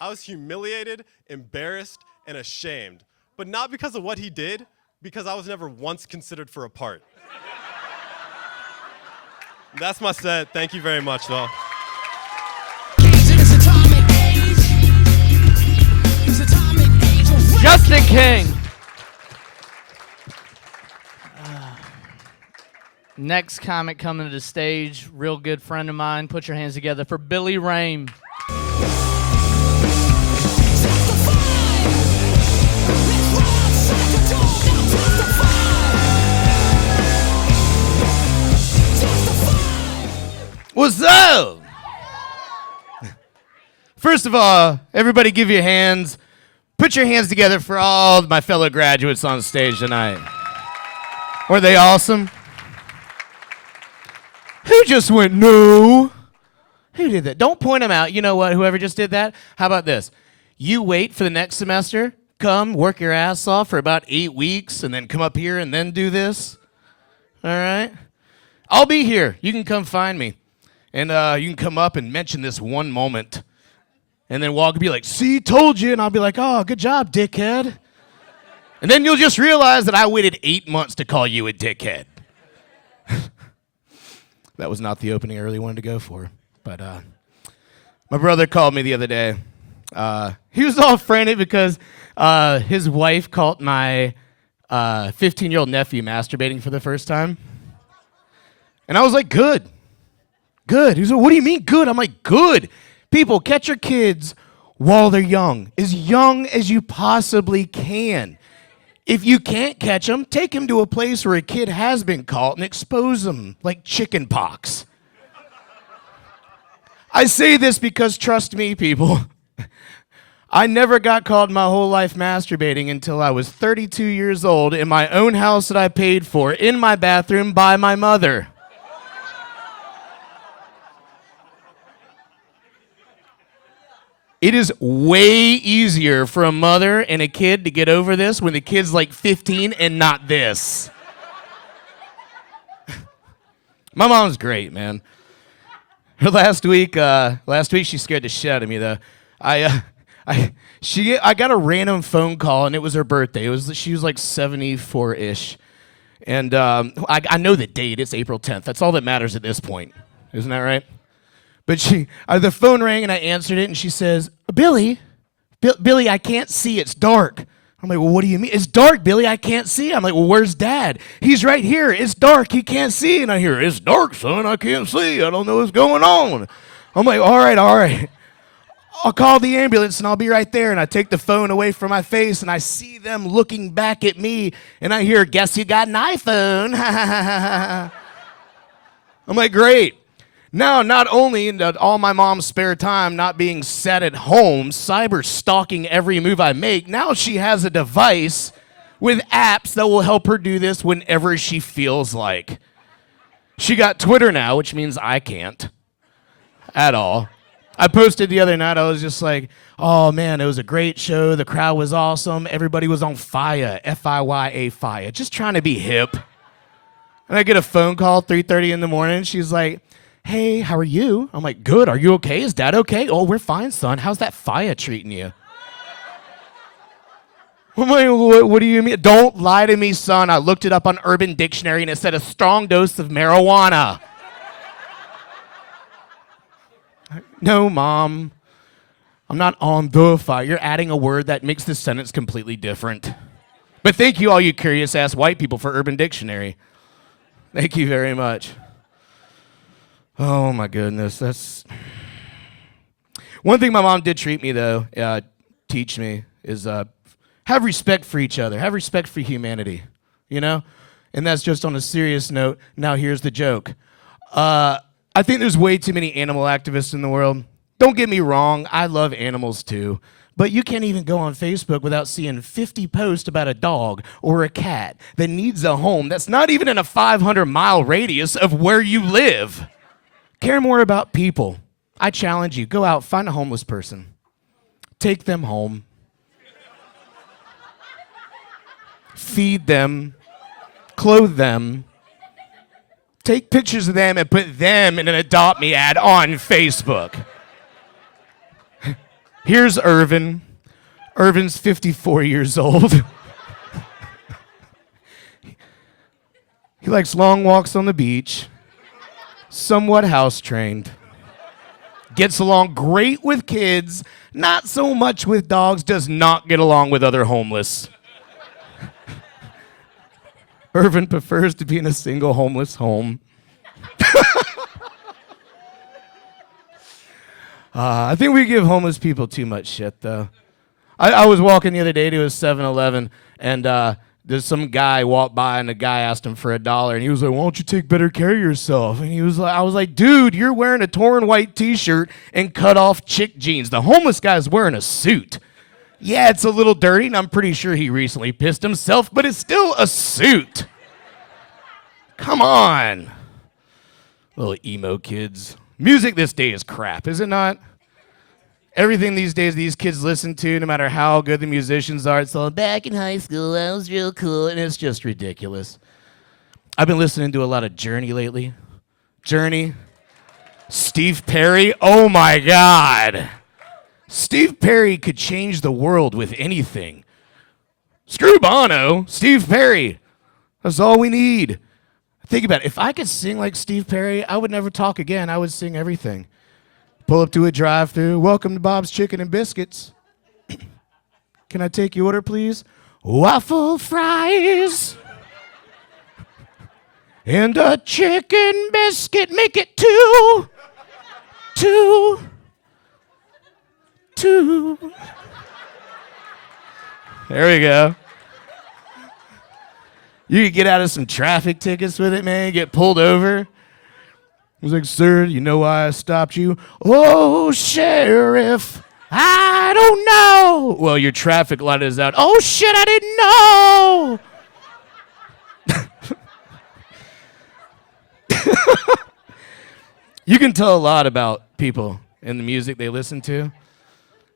I was humiliated, embarrassed, and ashamed. But not because of what he did, because I was never once considered for a part. That's my set. Thank you very much, though. Justin King. Next comic coming to the stage, real good friend of mine. Put your hands together for Billy Rame. What's up? First of all, everybody give your hands. Put your hands together for all my fellow graduates on stage tonight. Were they awesome? Who just went, no? Who did that? Don't point them out. You know what? Whoever just did that, how about this? You wait for the next semester, come work your ass off for about 8 weeks, and then come up here and then do this. All right? I'll be here. You can come find me. And you can come up and mention this one moment. And then Walt will be like, see, told you. And I'll be like, oh, good job, dickhead. And then you'll just realize that I waited 8 months to call you a dickhead. That was not the opening I really wanted to go for. But my brother called me the other day. He was all frantic because his wife caught my 15-year-old nephew masturbating for the first time. And I was like, good. Good. He was like, what do you mean good? I'm like, good. People, catch your kids while they're young as you possibly can. If you can't catch them, take them to a place where a kid has been caught and expose them like chicken pox. I say this because, trust me, people, I never got caught in my whole life masturbating until I was 32 years old in my own house that I paid for, in my bathroom by my mother. It is way easier for a mother and a kid to get over this when the kid's like 15 and not this. My mom's great, man. Her last week she scared the shit out of me though. I got a random phone call and it was her birthday. She was like 74-ish. And I know the date, it's April 10th. That's all that matters at this point. Isn't that right? But the phone rang and I answered it and she says, Billy, I can't see, it's dark. I'm like, well, what do you mean? It's dark, Billy, I can't see. I'm like, well, where's Dad? He's right here, it's dark, he can't see. And I hear, it's dark, son, I can't see, I don't know what's going on. I'm like, all right. I'll call the ambulance and I'll be right there. And I take the phone away from my face and I see them looking back at me and I hear, guess you got an iPhone. I'm like, great. Now, not only in all my mom's spare time not being sat at home, cyber stalking every move I make, now she has a device with apps that will help her do this whenever she feels like. She got Twitter now, which means I can't at all. I posted the other night, I was just like, oh man, it was a great show. The crowd was awesome. Everybody was on fire, F-I-Y-A, fire, just trying to be hip. And I get a phone call 3:30 in the morning. She's like, hey, how are you? I'm like, good. Are you okay? Is Dad okay? Oh, we're fine, son. How's that fire treating you? I'm like, what do you mean? Don't lie to me, son. I looked it up on Urban Dictionary and it said a strong dose of marijuana. No, Mom. I'm not on the fire. You're adding a word that makes this sentence completely different. But thank you, all you curious-ass white people, for Urban Dictionary. Thank you very much. Oh, my goodness. That's... One thing my mom did teach me, is have respect for each other. Have respect for humanity, you know? And that's just on a serious note. Now here's the joke. I think there's way too many animal activists in the world. Don't get me wrong, I love animals too. But you can't even go on Facebook without seeing 50 posts about a dog or a cat that needs a home that's not even in a 500-mile radius of where you live. Care more about people. I challenge you, go out, find a homeless person. Take them home. Feed them. Clothe them. Take pictures of them and put them in an Adopt Me ad on Facebook. Here's Irvin. Irvin's 54 years old. He likes long walks on the beach. Somewhat house-trained. Gets along great with kids, not so much with dogs, does not get along with other homeless. Irvin prefers to be in a single homeless home. I think we give homeless people too much shit, though. I was walking the other day to a 7-Eleven, and there's some guy walked by, and the guy asked him for $1, and he was like, why don't you take better care of yourself? And I was like, dude, you're wearing a torn white t-shirt and cut-off chick jeans. The homeless guy's wearing a suit. Yeah, it's a little dirty, and I'm pretty sure he recently pissed himself, but it's still a suit. Come on. Little emo kids. Music this day is crap, is it not? Everything these days these kids listen to, no matter how good the musicians are, it's all back in high school, I was real cool, and it's just ridiculous. I've been listening to a lot of Journey lately. Journey. Steve Perry. Oh my God. Steve Perry could change the world with anything. Screw Bono. Steve Perry. That's all we need. Think about it. If I could sing like Steve Perry, I would never talk again. I would sing everything. Pull up to a drive-thru. Welcome to Bob's Chicken and Biscuits. Can I take your order, please? Waffle fries. And a chicken biscuit. Make it two. There we go. You could get out of some traffic tickets with it, man. Get pulled over. I was like, sir, you know why I stopped you? Oh, sheriff, I don't know. Well, your traffic light is out. Oh, shit, I didn't know. You can tell a lot about people in the music they listen to.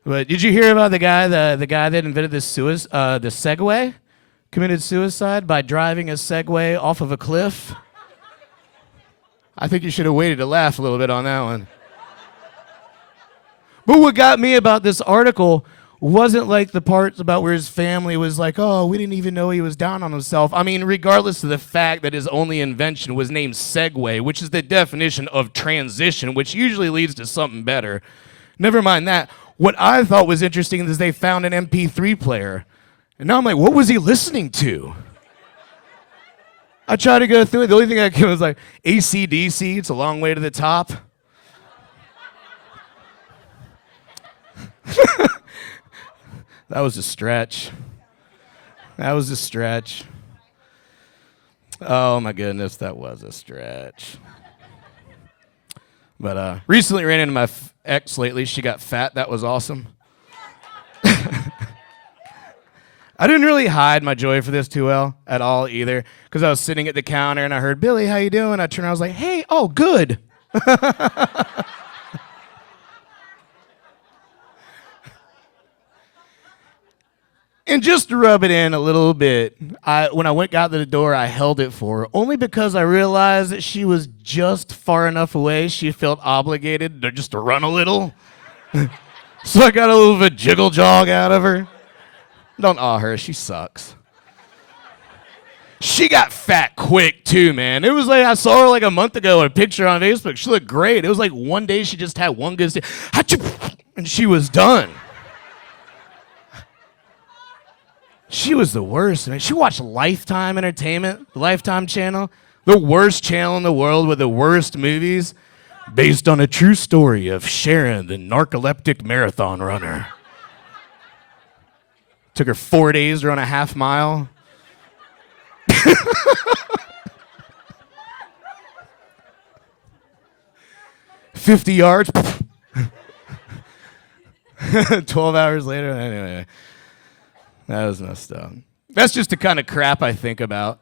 But did you hear about the guy that invented the Segway? Committed suicide by driving a Segway off of a cliff? I think you should have waited to laugh a little bit on that one. But what got me about this article wasn't like the parts about where his family was like, oh, we didn't even know he was down on himself. I mean, regardless of the fact that his only invention was named Segway, which is the definition of transition, which usually leads to something better. Never mind that. What I thought was interesting is they found an MP3 player. And now I'm like, what was he listening to? I tried to go through it. The only thing I came was like, AC/DC, it's a long way to the top. That was a stretch. Oh my goodness, that was a stretch. But recently ran into my ex lately. She got fat. That was awesome. I didn't really hide my joy for this too well at all either, because I was sitting at the counter and I heard, Billy, how you doing? I turned around, I was like, hey, oh, good. And just to rub it in a little bit, when I got to the door, I held it for her, only because I realized that she was just far enough away she felt obligated to run a little. So I got a little bit of jiggle jog out of her. Don't awe her, she sucks. She got fat quick too, man. It was like I saw her like a month ago in a picture on Facebook. She looked great. It was like one day she just had one good and she was done. She was the worst, man. She watched Lifetime Entertainment, the Lifetime channel, the worst channel in the world with the worst movies, based on a true story of Sharon, the narcoleptic marathon runner. Took her 4 days to run a half mile. 50 yards. 12 hours later. Anyway, that was messed up. That's just the kind of crap I think about.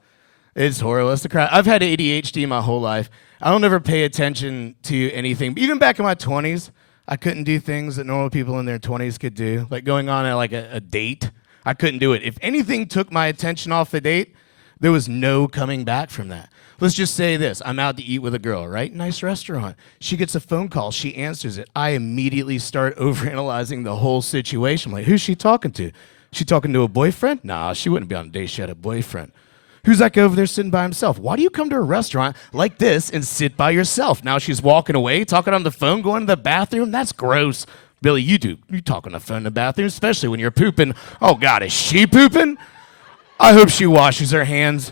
It's horrible. It's the crap. I've had ADHD my whole life. I don't ever pay attention to anything. Even back in my 20s, I couldn't do things that normal people in their 20s could do, like going on a date. I couldn't do it. If anything took my attention off the date, there was no coming back from that. Let's just say this. I'm out to eat with a girl, right? Nice restaurant. She gets a phone call. She answers it. I immediately start overanalyzing the whole situation. I'm like, who's she talking to? She talking to a boyfriend? Nah, she wouldn't be on a date. She had a boyfriend. Who's that guy over there sitting by himself? Why do you come to a restaurant like this and sit by yourself? Now she's walking away, talking on the phone, going to the bathroom? That's gross. Billy, you talk on the phone in the bathroom, especially when you're pooping. Oh, God, is she pooping? I hope she washes her hands.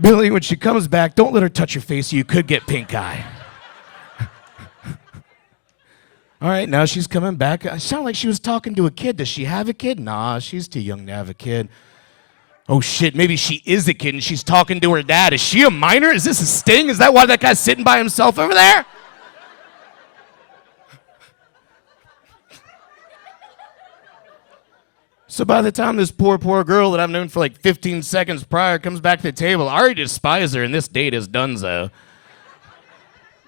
Billy, when she comes back, don't let her touch your face. You could get pink eye. All right, now she's coming back. It sounded like she was talking to a kid. Does she have a kid? Nah, she's too young to have a kid. Oh, shit, maybe she is a kid and she's talking to her dad. Is she a minor? Is this a sting? Is that why that guy's sitting by himself over there? So by the time this poor girl that I've known for like 15 seconds prior comes back to the table, I already despise her and this date is donezo.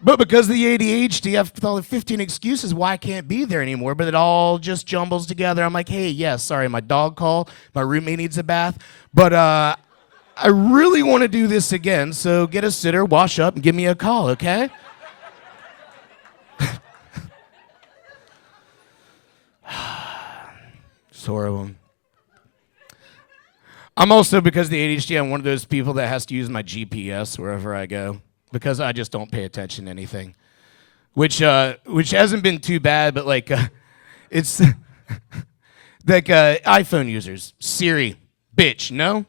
But because of the ADHD, I've thought of 15 excuses why I can't be there anymore, but it all just jumbles together. I'm like, hey, yeah, sorry, my dog called, my roommate needs a bath, but I really want to do this again, so get a sitter, wash up, and give me a call, okay? It's horrible. I'm also, because of the ADHD, I'm one of those people that has to use my GPS wherever I go, because I just don't pay attention to anything, which hasn't been too bad, but it's like iPhone users. Siri, bitch, no?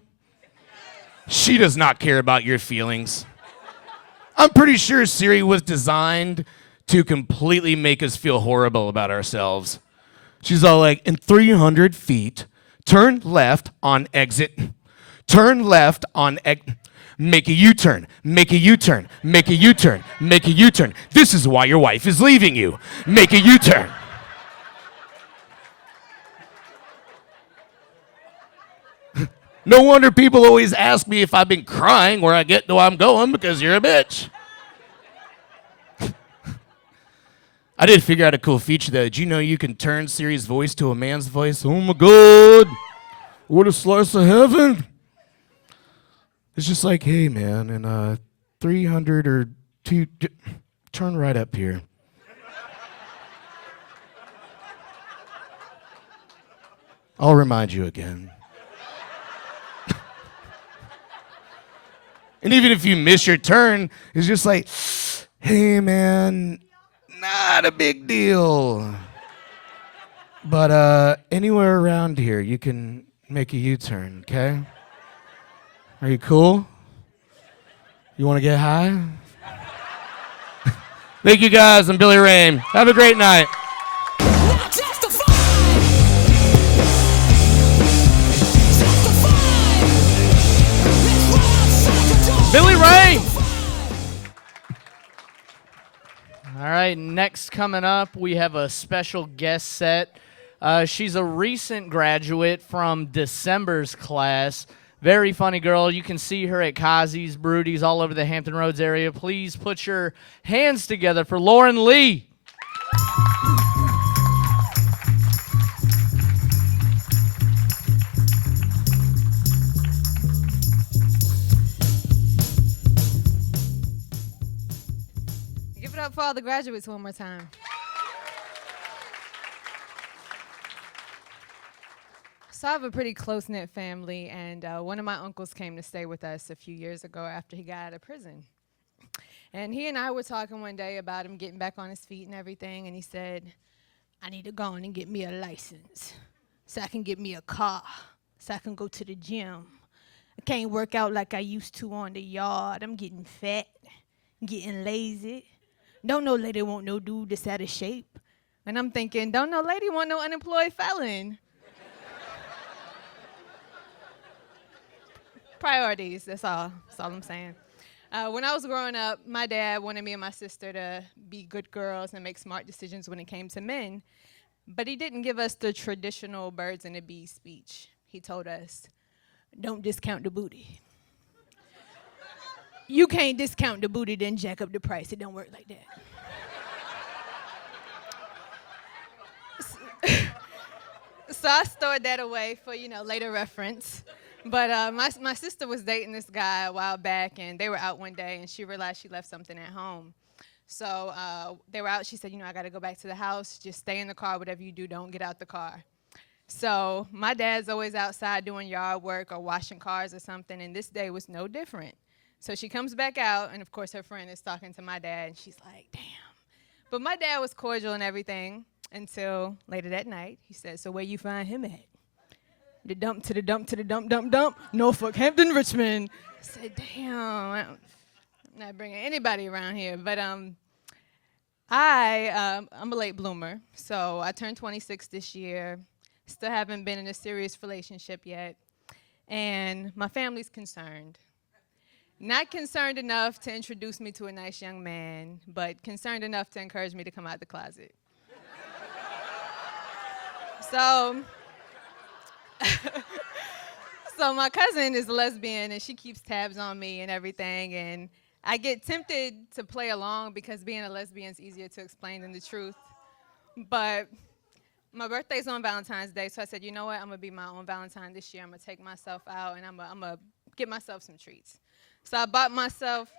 She does not care about your feelings. I'm pretty sure Siri was designed to completely make us feel horrible about ourselves. She's all like, in 300 feet, turn left on exit. Turn left on exit. Make a U-turn, make a U-turn, make a U-turn, make a U-turn. This is why your wife is leaving you. Make a U-turn. No wonder people always ask me if I've been crying where I get to I'm going, because you're a bitch. I did figure out a cool feature though. Did you know you can turn Siri's voice to a man's voice? Oh my God, what a slice of heaven. It's just like, hey man, in 300 or 2, turn right up here. I'll remind you again. And even if you miss your turn, it's just like, hey man, not a big deal. But anywhere around here, you can make a U-turn, okay? Are you cool? You want to get high? Thank you guys. I'm Billy Rame. Have a great night. Billy Ray. All right, next coming up, we have a special guest set. She's a recent graduate from December's class. Very funny girl. You can see her at Cozzy's, Brutti's, all over the Hampton Roads area. Please put your hands together for Lauren Lee. up for all the graduates one more time. So I have a pretty close-knit family, and one of my uncles came to stay with us a few years ago after he got out of prison. And he and I were talking one day about him getting back on his feet and everything, and he said, I need to go on and get me a license so I can get me a car, so I can go to the gym. I can't work out like I used to on the yard. I'm getting fat, getting lazy. Don't no lady want no dude that's out of shape. And I'm thinking, don't no lady want no unemployed felon. Priorities, that's all I'm saying. When I was growing up, my dad wanted me and my sister to be good girls and make smart decisions when it came to men. But he didn't give us the traditional birds and the bees speech. He told us, don't discount the booty. You can't discount the booty, then jack up the price. It don't work like that. So I stored that away for, later reference. But my sister was dating this guy a while back, and they were out one day, and she realized she left something at home. So they were out. She said, I got to go back to the house. Just stay in the car. Whatever you do, don't get out the car. So my dad's always outside doing yard work or washing cars or something, and this day was no different. So she comes back out, and, of course, her friend is talking to my dad, and she's like, damn. But my dad was cordial and everything until later that night. He said, so where you find him at? The dump to the dump to the dump, dump, dump. Norfolk, Hampton, Richmond. I said, damn, I'm not bringing anybody around here. But I'm a late bloomer, so I turned 26 this year. Still haven't been in a serious relationship yet. And my family's concerned. Not concerned enough to introduce me to a nice young man, but concerned enough to encourage me to come out the closet. So my cousin is a lesbian, and she keeps tabs on me and everything, and I get tempted to play along because being a lesbian is easier to explain than the truth. But my birthday's on Valentine's Day, so I said, you know what, I'm going to be my own Valentine this year. I'm going to take myself out, and I'm going to get myself some treats. So I bought myself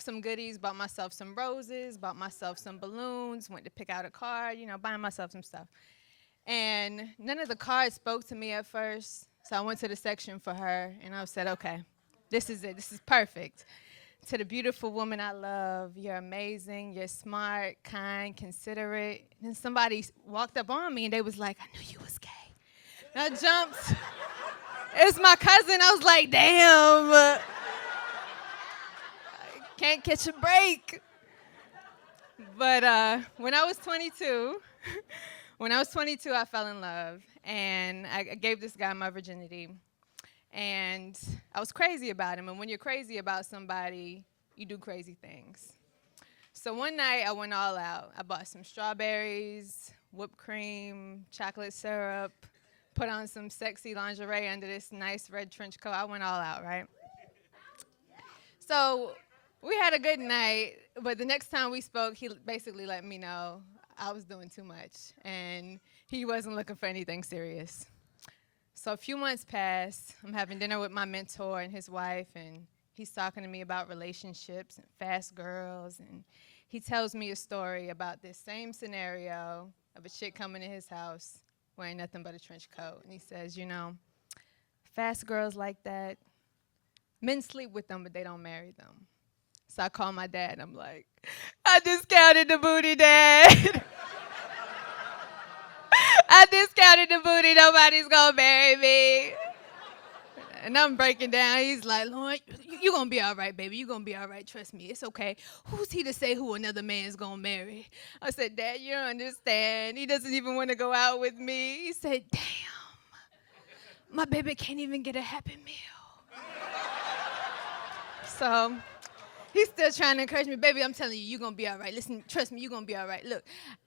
some goodies, bought myself some roses, bought myself some balloons, went to pick out a card, buying myself some stuff. And none of the cards spoke to me at first, so I went to the section for her, and I said, okay, this is it. This is perfect. To the beautiful woman I love, you're amazing, you're smart, kind, considerate. And then somebody walked up on me, and they was like, I knew you was gay. And I jumped. It's my cousin. I was like, damn. I can't catch a break. But when I was 22, I fell in love, and I gave this guy my virginity, and I was crazy about him, and when you're crazy about somebody, you do crazy things. So one night, I went all out. I bought some strawberries, whipped cream, chocolate syrup, put on some sexy lingerie under this nice red trench coat. I went all out, right? So we had a good night, but the next time we spoke, he basically let me know I was doing too much, and he wasn't looking for anything serious. So a few months passed. I'm having dinner with my mentor and his wife, and he's talking to me about relationships and fast girls, and he tells me a story about this same scenario of a chick coming to his house wearing nothing but a trench coat. And he says, fast girls like that, men sleep with them, but they don't marry them. So I call my dad, and I'm like, I discounted the booty, Dad. I discounted the booty. Nobody's going to marry me. And I'm breaking down. He's like, Lauren, you're going to be all right, baby. You're going to be all right. Trust me. It's okay. Who's he to say who another man's going to marry? I said, Dad, you don't understand. He doesn't even want to go out with me. He said, damn, my baby can't even get a Happy Meal. So he's still trying to encourage me. Baby, I'm telling you, you're going to be all right. Listen, trust me, you're going to be all right. Look,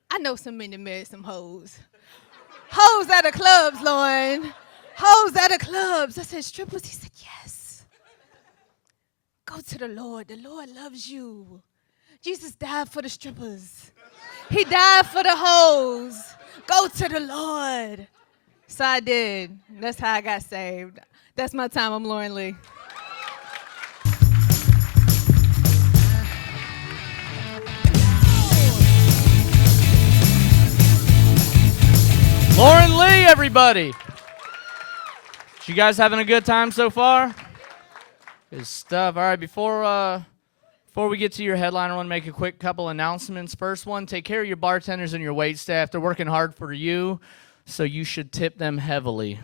I know some men that married some hoes. Hoes at the clubs, Lauren. Hoes at the clubs. I said, strippers? He said, yes. Go to the Lord. The Lord loves you. Jesus died for the strippers. He died for the hoes. Go to the Lord. So I did. That's how I got saved. That's my time. I'm Lauren Lee. everybody. You guys having a good time so far? Good stuff. All right, before we get to your headline, I want to make a quick couple announcements. First one, take care of your bartenders and your wait staff. They're working hard for you, so you should tip them heavily.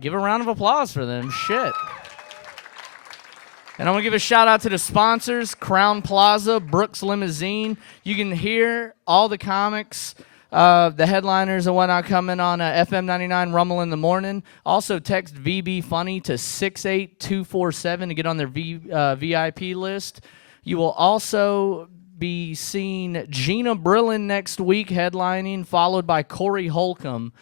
Give a round of applause for them. Shit. And I want to give a shout out to the sponsors, Crown Plaza, Brooks Limousine. You can hear all the comics, the headliners and whatnot coming on FM 99 Rumble in the morning. Also text VB Funny to 68247 to get on their VIP list. You will also be seeing Gina Brillin next week headlining, followed by Corey Holcomb.